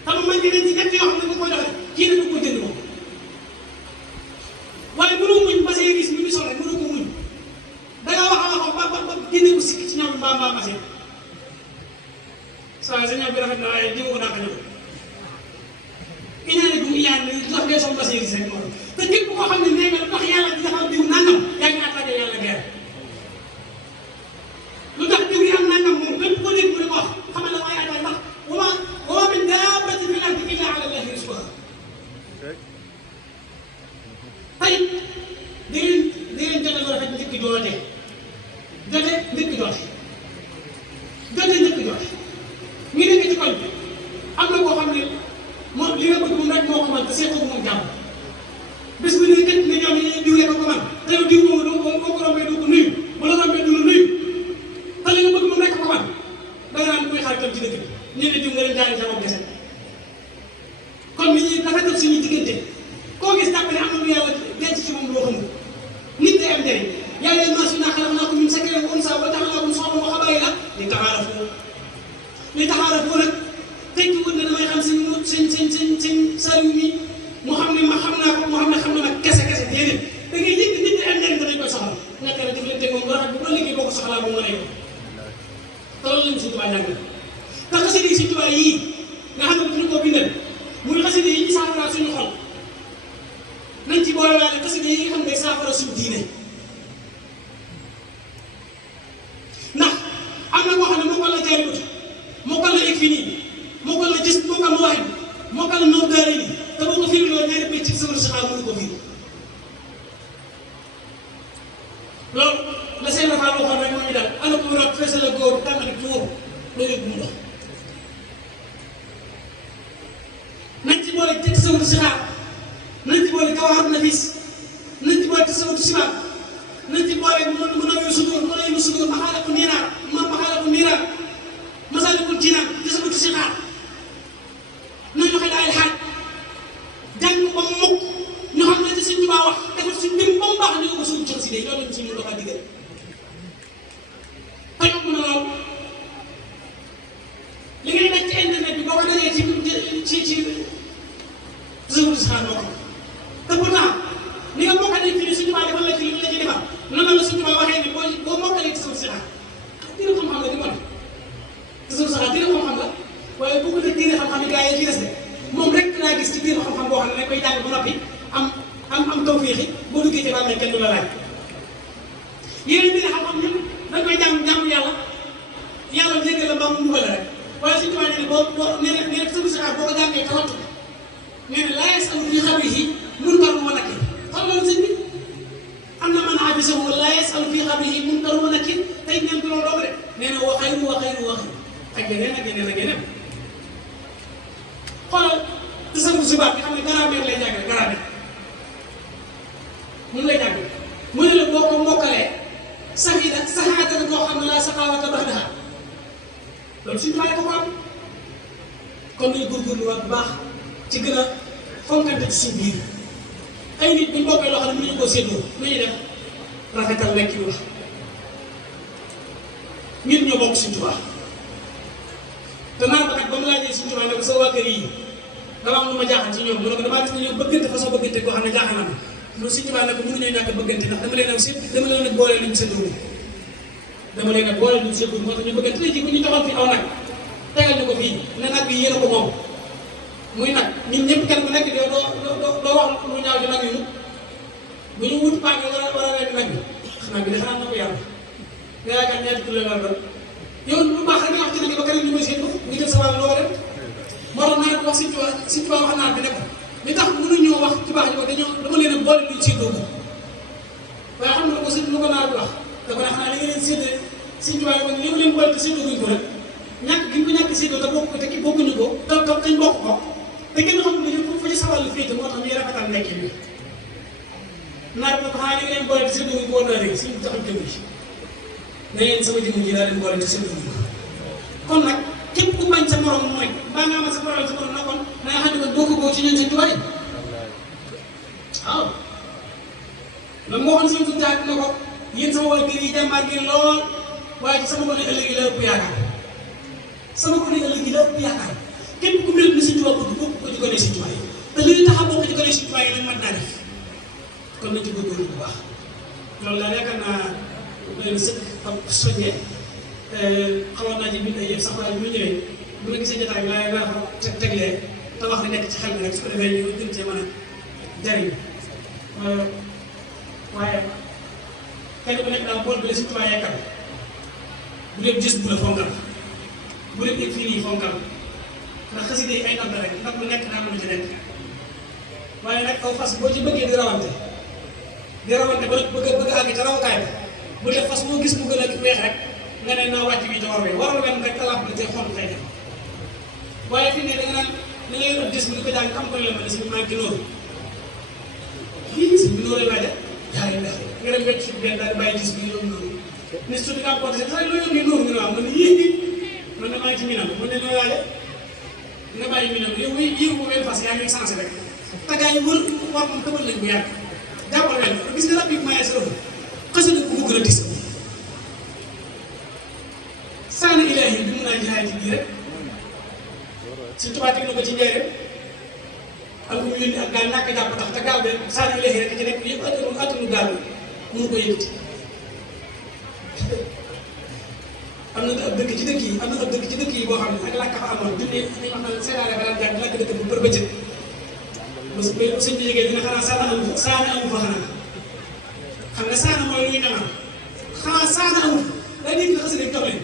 xam nga man nañ ci ñett yoo xam ne bu ko joxe kii na du ko jënd moom waaye mënoo muñ maséris mi ngi sol rek mënu ko muñ danga wax ba génne ko sikki ci ñoom mbaa masé saa sa ñoom bi rafet na waaye jiw ko daa ko ñëw iñaane bu iñaan tax ngay sol maséris rek moom te képp koo xam ne nee nga tax yàlla di defal diw nangam yaa ngi attaqué yàlla guerre lu tax diw yi am nangam moom lépp ko dégg mu di ko wax xamal la mooy attaqué ndax wa ma min daabbatin fil ardi illa ala llahi rizquha tey di ngeen jote lu rafet njëkk joote jote njëkk joote jote njëkk joote ñu nekk ci koñ bi am na koo xam ne moom li nga bëgg moom rek moo ko mën te seetlu moom jàmm bés bu ñuy gëj ne ñoom ñu diw rek ko man te yow diw moomu boo ko rombee doo ko nuyu wala rombee du la nuyu te li nga bëgg moom rek ko man da nga naan koy xaritam ci dëkk bi ñu ne diw nga leen jaari ca moom kese kon nit ñi rafetal suñu diggante koo gis jàpp ne am na lu yàlla denc ci moom loo xamul nit day am njëriñ yàlla leen maas yi naa xalaq naa ko min zakarin wa unsaa wa ja'alnaakum shu'uuban wa qabaa'ila li taxaarafoo nag tekki wut ne damay xam seen sariw mi mu xam ne ma xam naa ko mu xam ne xam na nag kese déedéet da ngay yëg nit ñi am njëriñ te dañ koy soxla nga tere jëflante moom bu rafet bu ko liggéey boo ko soxlaa moom la yow te loolu lañ Sëñ Tuubaa jàngal te xasida yi Sëñ Tuubaa yii nga xam ne bu ñu ko bindal muy xasida yi ñu saafara suñu xol nañ ci boole waale xasida yi nga xam ne saafara suñu diine ndax am na koo xam ne moo ko la jaaribut moo ko la yëg fii nii moo ko la gis moo ko la waay moo ko la noor daare nii te boo ko firi loolu ñaari béy ci sama saxaar mënu ko firi loolu la seen rafet waxoon rek moo ñu daal ana ko rab fees la góor tànn di tuur loolu yëpp mu dox nañ ci boole ci tasawudu saxaar nañ ci boole jawhar nafis nañ ci boole tasawudu sibaar nañ ci boole mën a yu sudur maxaaliqu niiraar masaalikul jinaan tasawudu saxaar nañ joxe daal xaaj jàng ba mu mukk ñu xam ne ci Sëñ Tuubaa wax defar suñ mbir ba mu baax ñu ko suñu si day loolu lañ suñu doxal digal te yomb na lool li ngay daj ci internet bi boo ko dajee ci tasawudu saxaar moo ko te pourtant ni nga mokkalee fii Sëñ Tuubaa defal la ci li mu la ci defal noonu la Sëñ Tuubaa waxee ni boo mokkalee tasawudu saxaar dina xam-xam la di ko def tasawudu saxaar dina xam-xam la waaye bu ko def diine xam-xam yi gars yi ci des de moom rek laa gis ci biir xam-xam boo xam ne dañ koy jàng ba noppi am tawfiixi boo duggee ci bàmmeel kenn du la laaj yeneen biir xam-xam ñun dañ koy jàng yàlla jéggal la mbaa mu mbugal la rek waaye Sëñ Tuubaa nee na nee na tasawudu saxaar boo ko jàngee te wattu nee na laa yasalu fii xabrihi munkarun wa nakiir xam loolu sëñ bi am na man hafizahu laa yasalu fii xabrihi munkarun wa nakiir tey ñeent loolu doo ko def nee na wa xayru ak yeneen xoolal tasawudu sibaar bi xam ne grammaire lay jàngale grammaire mun lay jàngale mu ne la boo ko mokkalee saxaadata boo xam ne laa saqaawata ba'dahaa loolu Sëñ Tuubaa ko am kon nañu góorgóorlu waat bu baax ci gën a fonkante ci suñu biir ay nit buñ bokkee loo xam ne mënuñu koo séddoo lu ñuy def rafetal lekk yu wax ñun ñoo bokk Sëñ Tuubaa te naan ba kat ba mu laajee Sëñ Tuubaa ne ko sa waa kër yi dama am lu ma jaaxal ci ñoom mu ne ko damaa gis ne ñoom bëggante façon bëggante koo xam ne jaaxal na ma loolu Sëñ Tuubaa ne ko mënuñoo ñàkk bëggante ndax dama leen a boole luñ séddoo dama leen a boole luñ séddoo moo tax ñu bëggante tey jii bu ñu taxaw fi aw nag tegal ñu ko fii ne nag bi yéen a ko moom muy nag ñun ñëpp kenn ku nekk doo wax lu ñaaw ci nag yu bu ñu wut paaka war a leen nag bi xanaa bi de xanaa na ko yàlla nga yaakaar ñaari tur la lool yow lu baax rek nga wax ci nag ba keneen ñu koy séddu nga jël sa wàll loo def moo tax naa ko wax Sëñ Tuubaa wax naa bi ne ko li tax mënuñoo wax ci baax yi ko dama leen a boole luñ séddoo ko waaye xam nga ko lu ko naa bi wax da ko ne xanaa li nga leen séddee Sëñ Tuubaa ko li nga leen boole te séddoo guñ ko rek ñàkk gi ñu ko ñàkk séddoo te bokk ko te ki bokkuñu ko te dañ bokk ko te kenn xamul ne fa ci sa wàllu féete moo tax ñuy rafetal nekkin bi naa ko xanaa li nga leen boole te séddoo guñ ko woon naa léegi suñu taxaw jëm ji ne leen sama jëmm ji daa leen boole te séddoo guñ ko kon nag képp ku bañ sa morom mooy mbaa nga amal sa problème sa morom na kon na nga xam ne man bokk boo ci ñoom Sëñ Tuubaa waaw loolu moo waxoon suñu jaay na ko yéen sama waa kër yi jàmbaar ngeen lool waaye ci sama gone ëllëg yi la ëpp yaakaar sama gone ëllëg yi la ëpp yaakaar képp ku mel ni Sëñ Tuubaa bëgg bokk ko ci gone Sëñ Tuubaa yi te li tax a bokk ci gone Sëñ Tuubaa yi nag mën naa def kon nañ ci góorgóorlu bu baax loolu daal yaakaar naa doy na sëkk am soññee xamoon naa ci bind ay yëpp sax waaye bi mu ñëwee bu la gisee jotaay bi laa fa teglee te wax li nekk ci xel bi rek su ko defee ñu gën cee mën a jariñ waaye kenn ku nekk daal bool bi la si tubaab yekkal bu dee gis bu la fonkal bu dee fii nii fonkal ndax xasida yi ay ndab la rek ndab lu nekk naa mën a ci nekk waaye nag aw fas boo ci bëggee di rawante ba bëgg àgg ca rawukaay bi bu dee fas moo gis mu gën a weex rek nga ne naa wàcc bii ca war waral wenn rek talaat la te xonq fay def waaye fii ne da nga naan da ngay yor gis bu di ko jàng xam ko la ma des bi maa ngi nóoru si bi nóoru laa def yaa ngi def nga dem wecc suuf benn daal di bàyyi gis bi yow nóoru ni su di nga am côté sax loo yor nii nóoru nga ne waaw man yii man ne maa ngi ci minam man ne noonu laa def nga bàyyi minam yow yii bu benn fas yaa ngi sensé rek tagaay yi wër war moom tëbal nañ bu yàgg jàppal leen gis nga rab yi maye sa rëbb xësa na ko gën a dis saana ilaahi bi mun naa jaay ci biir rek si tubaab teg na ko ci njëriñ am na mu yónni ak gaal ñàkk a jàpp tax te gaal bi saana ilaahi rek ci nekk yëpp attanu gaal bi mënu ko yëkkati am na ab dëkk ci dëkk yi boo xam ne ak làkk fa amoon junne ñu wax na séeréer ba daan jàng làkk dëkk bu për bëccëg parce que sëñ bi jógee dina xanaa saana amu fa xanaa xam nga saana mooy luy ñamal xanaa saana amu fa daa dégg na xasida toog leen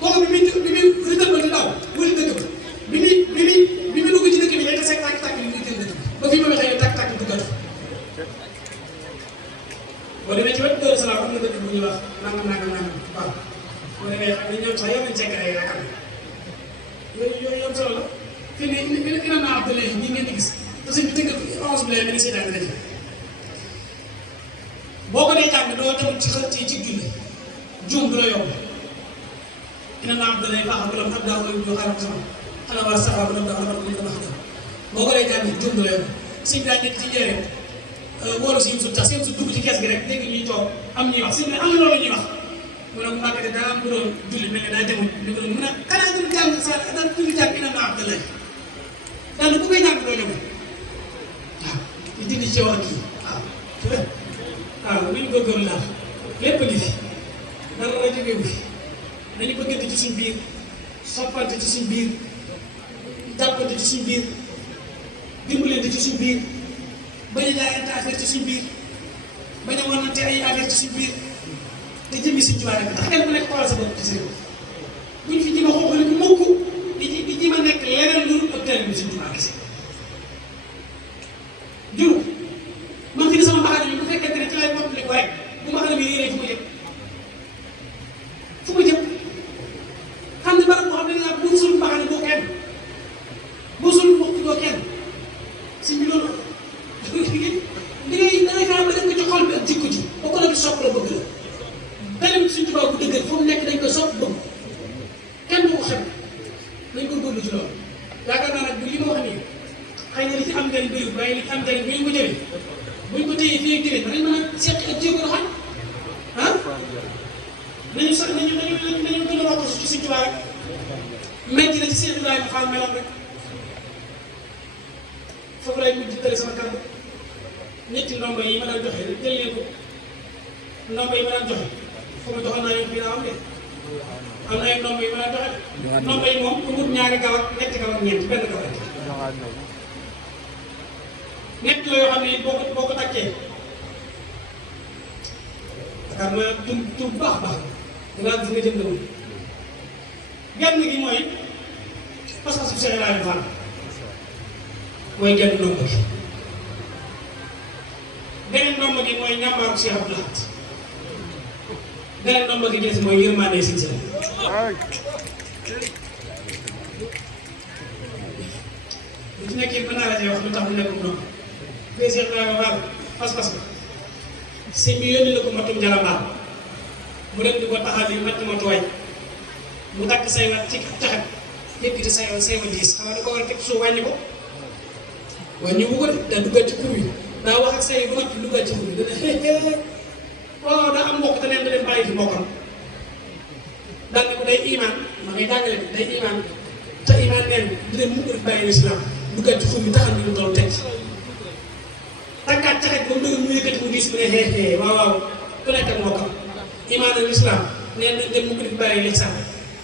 kooku bi muy rëddal ba di daw wëri dëkk bi muy dugg ci dëkk bi day tase tàkk-tàkk yi muy jël dëkk ba fi ma waxee yow tàkk-tàkk duggatu boo demee ci wet Daaru Salaam am na dëkk bu ñuy wax nangam waaw boo demee xam ne ñoom sax yow nañ cekkare yi yaakaar yooyu yom solo la fii ne ina naa Abdoulaye ñi ngeen di gis te suñ bi tëggal onze bi lay seetaan def boo ko dee jàng doo tamit ci julli juum du la yomb ina naa Abdoulaye baax bu la mu abdaa wala ñu xaaral sama xanaa waa saxaa bu la mu xaaral ko baax boo ko dee jàng juum du la yomb suñ daa nekk ci njëriñ wóolu si su tax seen su dugg ci kees gi rek dégg ñuy toog am ñuy wax si ne am na loolu ñuy wax mu ne Mbàkke de daa am bu doon julli mel ne daa demoon ñu ko doon mu ne xanaa dul jàng sa daan julli jàng ina naa Abdoulaye daal bu koy jàng doo ñëw waaw ñu dindi ci wax kii waaw nañu góorgóorlu daal lépp li fi dara la jógee wu fi nañu bëggante ci suñ biir soppante ci suñ biir jàppante ci suñ biir dimbalante ci suñ biir bañ a jaayante affaire ci suñ biir bañ a wanante ay affaire ci suñ biir te jëmmi suñ tubaab rek tax kenn ku nekk xoolal sa bopp ci seen buñ fi jima xooxale bu mukk di jima nekk leneen lu ak teel bi suñ tubaab kese jur man fi ne sama mbaxane bi bu fekkente ne ci lay mottali ko rek bu mbaxane bi réeree fu ma jëm xam ne barab boo xam ne dañu naan bu suul mbaxane doo kenn bu suul mbokk doo kenn si bi loolu da ngay fexe ba def ko ci xol bi ak jikko ji ba ko la di sopp la bëgg la beneen suñ tubaab bu dëgër fu mu nekk dañ koy sopp bëgg kenn du ko xam nañ ko góorlu ci loolu yaakaar naa nag bu li ma wax nii xëy na li ci am njëriñ bëriwul waaye li ci am njëriñ bu ñu ko jëlee buñ ko téye fii ak déwén danañ mën a seq ak jéego doxal ah nañu sax nañu gën a wax ci suñ tubaab rek métti na ci Cheikh Ibrahima Fall meloon rek foofu lay mujj tële sama kàddu ñetti ndombo yi ma daan joxe jël leen ko ndombo yi ma daan joxe foofu ma joxoon naa yow fii naa am de am na ay ndombo yi ma daan joxe ndombo yi moom pour ñaari gaw ak ñetti gaw ak ñeent benn gaw rek ñett la yoo xam ne boo ko takkee yaakaar naa tur baax dinaa gis nga jëm dëgg genn gi mooy parce que su Cheikh Ibrahima Fall mooy genn ndomb gi beneen ndomb gi mooy ñàmbaaru Cheikh Abdou Lahad beneen ndomb gi des mooy yërmande si seen bu ci nekkee mën naa la wax lu tax mu nekk ndomb fee Cheikh Ibrahima Fall pas-pas ba sëñ bi yónni na ko matum jalambaar mu dem di ko taxaw yi matt ma tooy mu takk say wat ci taxat yëkkati say wa diis xam nga da ko war a teg suuf wàññi ko wàññi wu ko de daa duggaat ci kur wi daa wax ak say ba noppi duggaat ci kur wi dana waaw daa am mbokk te neen da dem bàyyi fi mbokkam daal ne ko day iman ma ngay jàngale bi day iman te iman neen di dem mu ko def bàyyi islam duggaat ci kur wi taxal bi mu doon teg takkaat taxat ba mu dëgg mu yëkkati mu diis mu ne xeexee waaw ku nekk ak mbokkam iman al islam neen nañ dem mu ko def bàyyi l'islam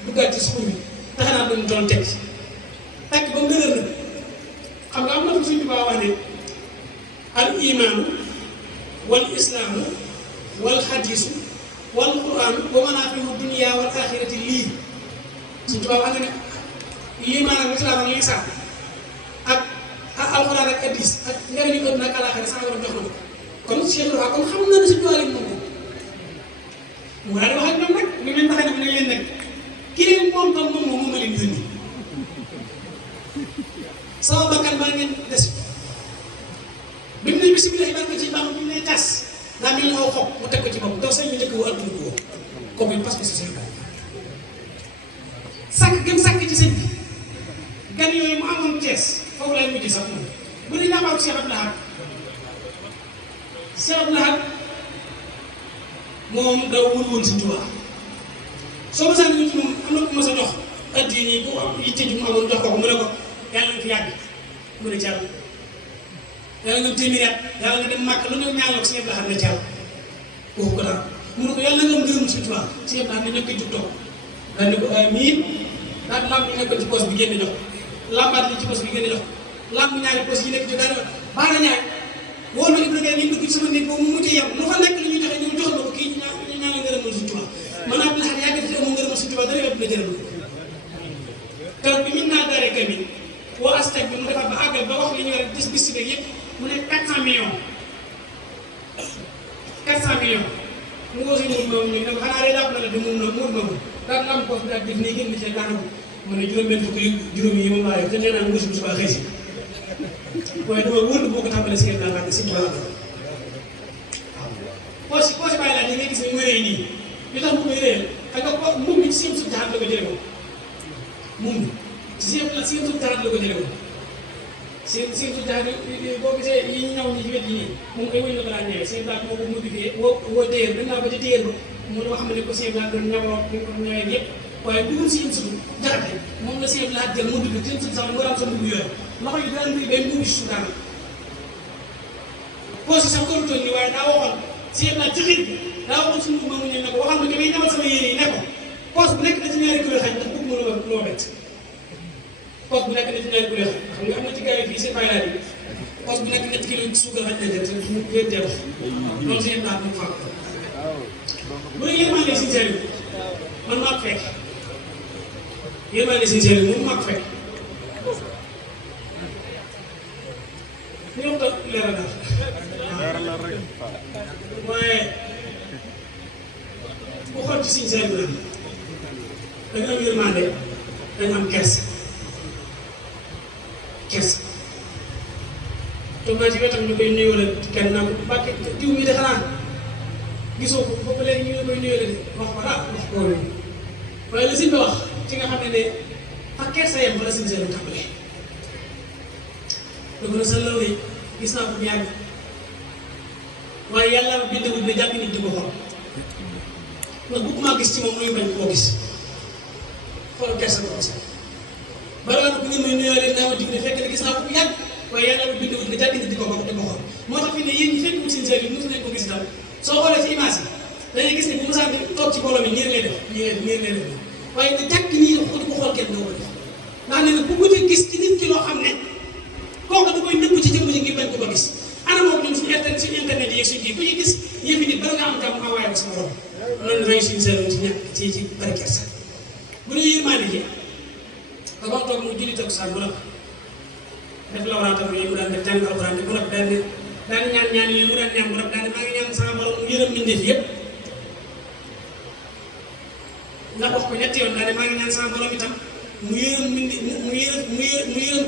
duggaat ci suuf bi taxanaat ba mu doon teg takk ba mu dëgër nag xam nga am na fi suñu Tuubaa wax ne al imaanu wal islaamu wal xadiisu wal quraanu wa manaafiu dunya wal axirati lii suñ tubaab xam ne lii maanaam islaam ak lislaam ak alxuraan ak hadiis ak njëriñu ko nag àllaaxira sama borom jox na ko kon Cheikh Ibrahima kon xam na ne suñu tubaab moom mu daal di wax ak ñoom nag ñu leen tax a ne leen nag ki leen moom tam moom ma leen yónni sama bakkan baa ngeen des bi mu ne bisimilah barke ci baax bi mu ne tas daa mel ni aw xob mu teg ko ci bopp daw sañ ñu njëkk woo adduna ko woo comme une parce que c'est sàkk gëm sàkk ci sëñ bi gan yooyu mu amoon Cees foofu lay mujj sax moom bu dee ñaamaaru Cheikh Abdou Lahad Cheikh Abdou Lahad moom daw wul woon si Tuubaa soo ma sànni ñu ci moom am na ku ma sa jox addi nii bu am yitte ju mu amoon jox ko mu ne ko yàlla nga fi yàgg mu ne jàll yàlla nga téeméeri at yàlla nga dem màkk lu ne ñaanal ko Cheikh Abdou Lahad ne jàll waxu ko daal mu ne ko yàlla nga am ngërëm si Tuubaa Cheikh Abdou Lahad ne ñoo koy jug toog daal ne ko miin daal lamb yi nekkoon ci poos bi génne jox lambaat li ci poos bi génne jox lamb ñaari poos yi nekk ci daal baax na ñaar wóor na Ibrahima ngeen dugg ci sama nit boobu mu mujjee yem lu fa nekk li ñuy joxe ñoom joxal ma ko kii ñu ñaan la ngërëmal Sëñ Tuubaa man Abdou Lahad yàgg ci amul ngërëmal Sëñ Tuubaa dara yëpp la jëral ko keroog bi min naa daare kamin woo Aztec bi mu defar ba àggal ba wax li ñu war a bis bi yëpp mu ne 400 millions 400 millions mu woo si muur moom ñu ne ko xanaa day dàpp na la di muur moomu daal lam poos bi daal def nii génn ci daanaka mu ne juróom-benn fukk juróom yi moom laa yor te nee naa nguur si subaa xëy si waaye dama wóor na boo ko tàmbalee si ngeen naan si waaw poos bàyyi laa ngay gis ne mu rëy nii li tax mu koy réyal xam nga moom mi ci seen suuf jaxat la ko jëlee moom moom mi ci seen suuf jaxat la ko jëlee moom seen suuf jaxat boo gisee yi ñu ñaw ñi ci wet yi nii moom ay wëñ la ko daan ñëwee seen daal moo ko modifié woo téyër dañ naa ba ca téyër ba mu wax ma ne ko seen daal doon ñawoo ñu ko ñëwee yëpp waaye dugul seen suuf jaxate moom la seen laaj jël mu dugg seen suuf sax mu daan sa ndugg yooyu loxo yi daan duy benn ndugg si suuf daanaka poos yi sax ko toll nii waaye daa waxoon seen laaj ci xiit bi daa waxoon suñu moomu ñu ne ko waxal ma ne may ñamal sama yére yi ne ko poos bu nekk na ci ñaari kuréel xaj ndax bëgg mën a loo bett poos bu nekk na ci ñaari kuréel xaj xam nga am na ci gars yi fii seen baylaat yi poos bu nekk ñetti kilo suukar xaj na jël te mu wér jël loolu seen laaj mu fàq bu ne yërmande sincère yi man maa ko fekk yërmande sincère yi moom maa ko fekk ñoom tam leeral daal waaye bu xool ci sincère bi nag dañu am yërmande dañu am kersa te maa ci wetam ñu koy nuyoo la kenn naa ko Mbàkke diw mi de xanaa gisoo ko boobu léegi ñu ngi koy nuyoo de wax ko wax ko waaye la si wax ci nga xam ne ak kersa yem wala sincère bu tàmbalee dëgg la sa law yi gis naa ko bu yàgg waaye yàlla bindewul ne jàpp nit di ko xool ndax bëgguma gis ci moom muy bañ koo gis xool kersa ko aussi bari na bu ngeen may nuyoo leen naa ma diw de fekk ne gis naa ko bu yàgg waaye yàlla bindewul ne jàpp nit di ko xool moo tax fi ne yéen ñi fekk mu sincère yi mosu nañ ko gis daal soo xoolee ci image yi dañuy gis ne bu mosaan di toog ci borom yi nii lay def nii lay def waaye ne jàkk nii ko di ko xool kenn doo ko def ndax nee na bu mujjee gis ci nit ki loo xam ne kooku da koy nëbb ci jëmm ji ngir bañ ko ba gis ana moom ñun suñu internet yi suñu kii ku ñuy gis yëf yi nit bala nga am jàmm envoyé ko sama borom noonu rey suñu seen ci ñàkk ci bari kersa bu ñu yërmande ji ba ba toog mu julli toog saa bu la def la waraatam yi mu daan def jàng alxuraan bi bu la daan ñaan yi mu daan ñaan bu la daan maa ngi ñaan sama borom mu yërëm mbindeef yëpp nga wax ko ñetti yoon daal maa ngi ñaan sama borom itam mu yërëm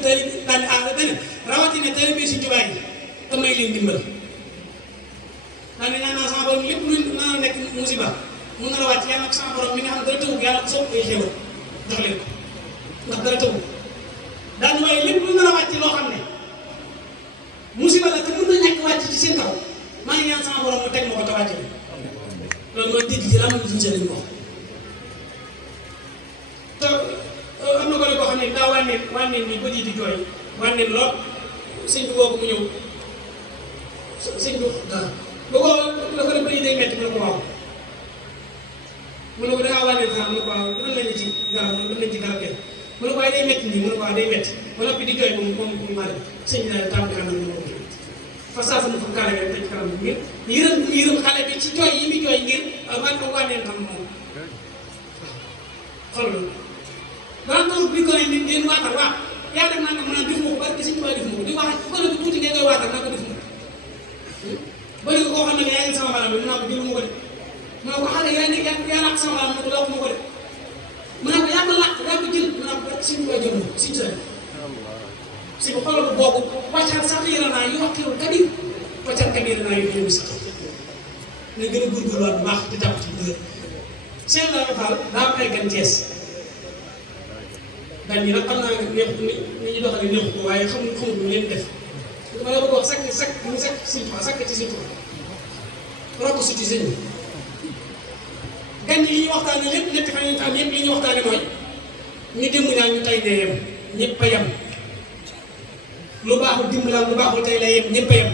tali daal aada benn rawatina tali bi si jubaay yi te may leen dimbal daal ñaan naa sama borom lépp lu naa nekk musiba mu nar a wàcc yàlla ak sama borom mi nga xam dara tëwug yàlla ko soog koy xéewal jox leen ko ndax dara tëwug daal waaye lépp lu nar a wàcc loo xam ne musiba la te mën na ñàkk wàcc ci seen kaw maa ngi ñaan sama borom mu teg ma ko te wàcc loolu mooy dégg ci la am na suñu seen wax te am na ko ne boo xam ne daa wànneen ni bët yi di jooy wànneen lool sëñ bi boobu mu ñëw sëñ bi waaw ba ko la ko ne bët yi day metti mu ne ko waaw mu ne ko dangaa wànneen sax mu ne ko waaw lan lañu ci garab lan lañu ci garab kenn mu ne ko waaye day metti nii mu ne ko waaw day metti ba noppi di jooy moom maa dem sëñ bi daal tàmbali xam ne mu ne ko fa saa sama fu kaale rek teg ci kanam ngir yërëm xale bi ci jooy yi muy jooy ngir man ko wànneen xam moom xool daan toog bi ko ne nit leen waatal waa yaa def naa nga mën a def ma ko barke Sëñ Tuubaa def ma ko di wax ko ne ko tuuti ngay koy waatal naa ko def ma bëri nga koo xam ne yaa ngi sama maanaam bi naa ko jëlu ma ko de mu ne ko xale yaa làq sama maanaam ne ko làq ma ko de mu ne ko yaa ko làq yaa ko jël mu ne ko barke Sëñ Tuubaa jël ma ko Sëñ Tuubaa si bu xoolal ko boobu wàccal sax naa yu wax kew kabir wàccal kabir naa yu ñëw sax ne gën a góorgóorluwaat bu baax di jàpp ci dëgër seen la Fall daa am ay gan Cees gan ñi nag xam naa neex ni ñu doxale neexu ko waaye xamul lu leen def dama la bëgg wax sakk Sëñ Tuubaa sakk ci Sëñ Tuubaa rokk su ci sëñ bi gan ñi li ñuy waxtaane lépp ñetti fan yi tam yëpp li ñuy waxtaane mooy ñu démb ñaa ñu tey ne yem ñëpp a yem lu baaxul dimbalal lu baaxul tey lay yem ñëpp a yem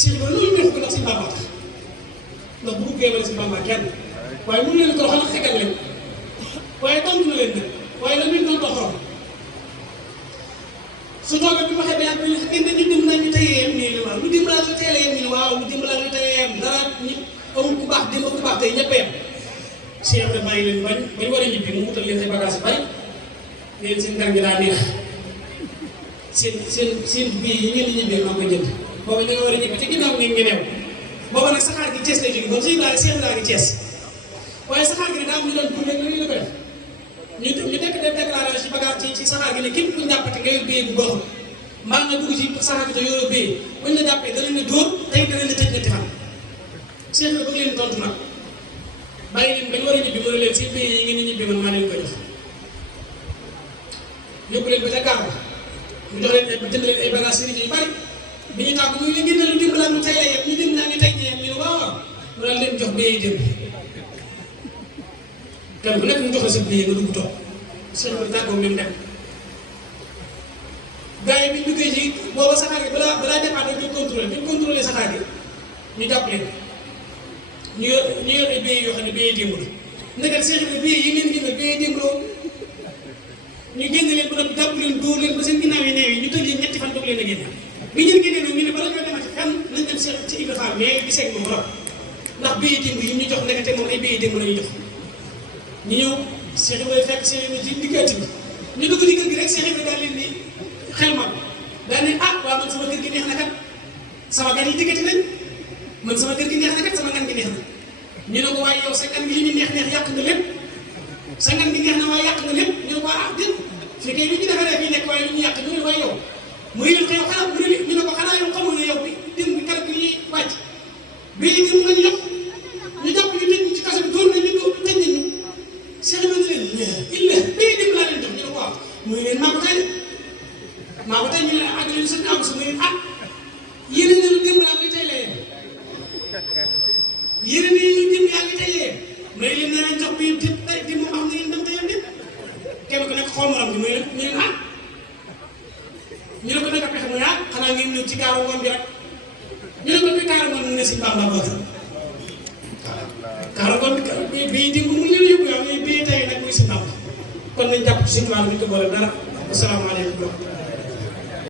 Sëñ Tuubaa loolu neexu ko ndax Sëñ Bamba tax ndax bu buggee wala Sëñ Bamba kenn waaye mënu leen ko xanaa xegal leen waaye tontu na leen nag waaye lan lañ doon xorom su toogee bi waxee ba yàgg ñu xëy na ñu dimbali ñu tey yem nii waaw lu dimbalal lu tey la yem ñu ne waaw lu dimbalal lu tey yem dara ñi amul ku baax démb ku baax tey ñëpp a yem Cheikh Ibrahima bàyyi leen bañ war a ñibbi mu wutal leen ay bagages yu bari leen seen ngan gi daa neex seen bii yi ngeen di ñibbee maa ko jënd booba da nga war a ñibbi te ginnaaw ngeen ngeneew booba nag saxaar gi Thiès lay jóge ba suñu daal seen daal gi Thiès waaye saxaar gi ne daa am ñu doon pour léegi lu ñu ko def ñu dekk def déclaration ci bagage ci saxaar gi ne képp ku ñu jàppate nga yor billet bu baaxul mbaa nga dugg ci saxaar gi te yoroo billet buñ la jàppee danañ la dóor tey danañ la tëj ñetti fan Cheikh la bëgg leen tontu nag bàyyi leen bañ war a ñibbi mën a leen seen billet yi ngeen di ñibbi man maa leen ko jox yóbbu leen ba ca gaar mu jox leen jënd leen ay bagages sëriñ yu bari bi ñu tàgg muy leen génne lu dimbalaa ñu tey la yem ñu dimbalaa ñu tey ñeem ñu ne waaw mu daal leen jox billet yi dem kenn ku nekk mu jox la sa billet nga dugg toog seen bi tàggoo même dem gars yi bi ñu duggee ci booba saxaar gi balaa départ dañ koy contrôlé saxaar gi ñu jàpp leen ñu yor ay billet yoo xam ne billet démb la nekkal seen billet yi ngeen génne billet démb la ñu génne leen ba noppi jàpp leen dóor leen ba seen ginnaaw yi neew yi ñu tëj leen ñetti fan doog leen a génne bi ñu génnee nag ñu ne bala ñoo demati fenn nañ dem ci Ibra Fall mais di seeg moom borom ndax billet démb yi ñu jox nekkate moom ay billet démb la ñu jox ñu ñëw Cheikh Ibrahima fekk Cheikh Ibrahima ci diggante bi ñu dugg ci kër gi rek Cheikh Ibrahima daal leen ni xel ma daal ne ah waaw man sama kër gi neex na kat sama gan yi diggante nañ man sama kër gi neex na kat sama gan gi neex na ñu ne ko waaye yow sa gan gi li ñu neex yàq nga lépp sa gan gi neex na waaye yàq nga lépp ñu ne ko ah déet fii kay li ñu defaree fii nekk waaye lu ñu yàq ñu ne waaye yow muy leen xew xanaa ñu ne ko xanaa yow xamul ne yow bi dim bi kar gi ñuy wàcc bii gi mu nga ñu jox ñu jàpp ñu tëj ñu ci kaso bi dóor nañ ñu tëj nañ ñu Cheikh Ibrahima leen illa bii dim laa leen jox ñu ne ko waaw muy leen maa ko tey ñu ne ak leen sëñ am su muy leen ah yéen ne lu dim laa ngi tey la yéen yéen ne ñu dim yaa ngi tey la yéen muy leen nee nañ jox bii dim moom xam ne yéen dem teyam dim kenn ku nekk xool morom bi muy leen ah ñu ne ko naka pexe mu yaa xanaa ngeen ñëw ci kaaru ngoon bi rek ñu ne ko bi kaaru ngoon mu ne si Bamba ba kaaru ngoon bi bii dimb mu leen yóbbu yow bii tey nag muy si Bamba kon nañ jàpp ci suñu wàllu bi ko boole dara asalaamaaleykum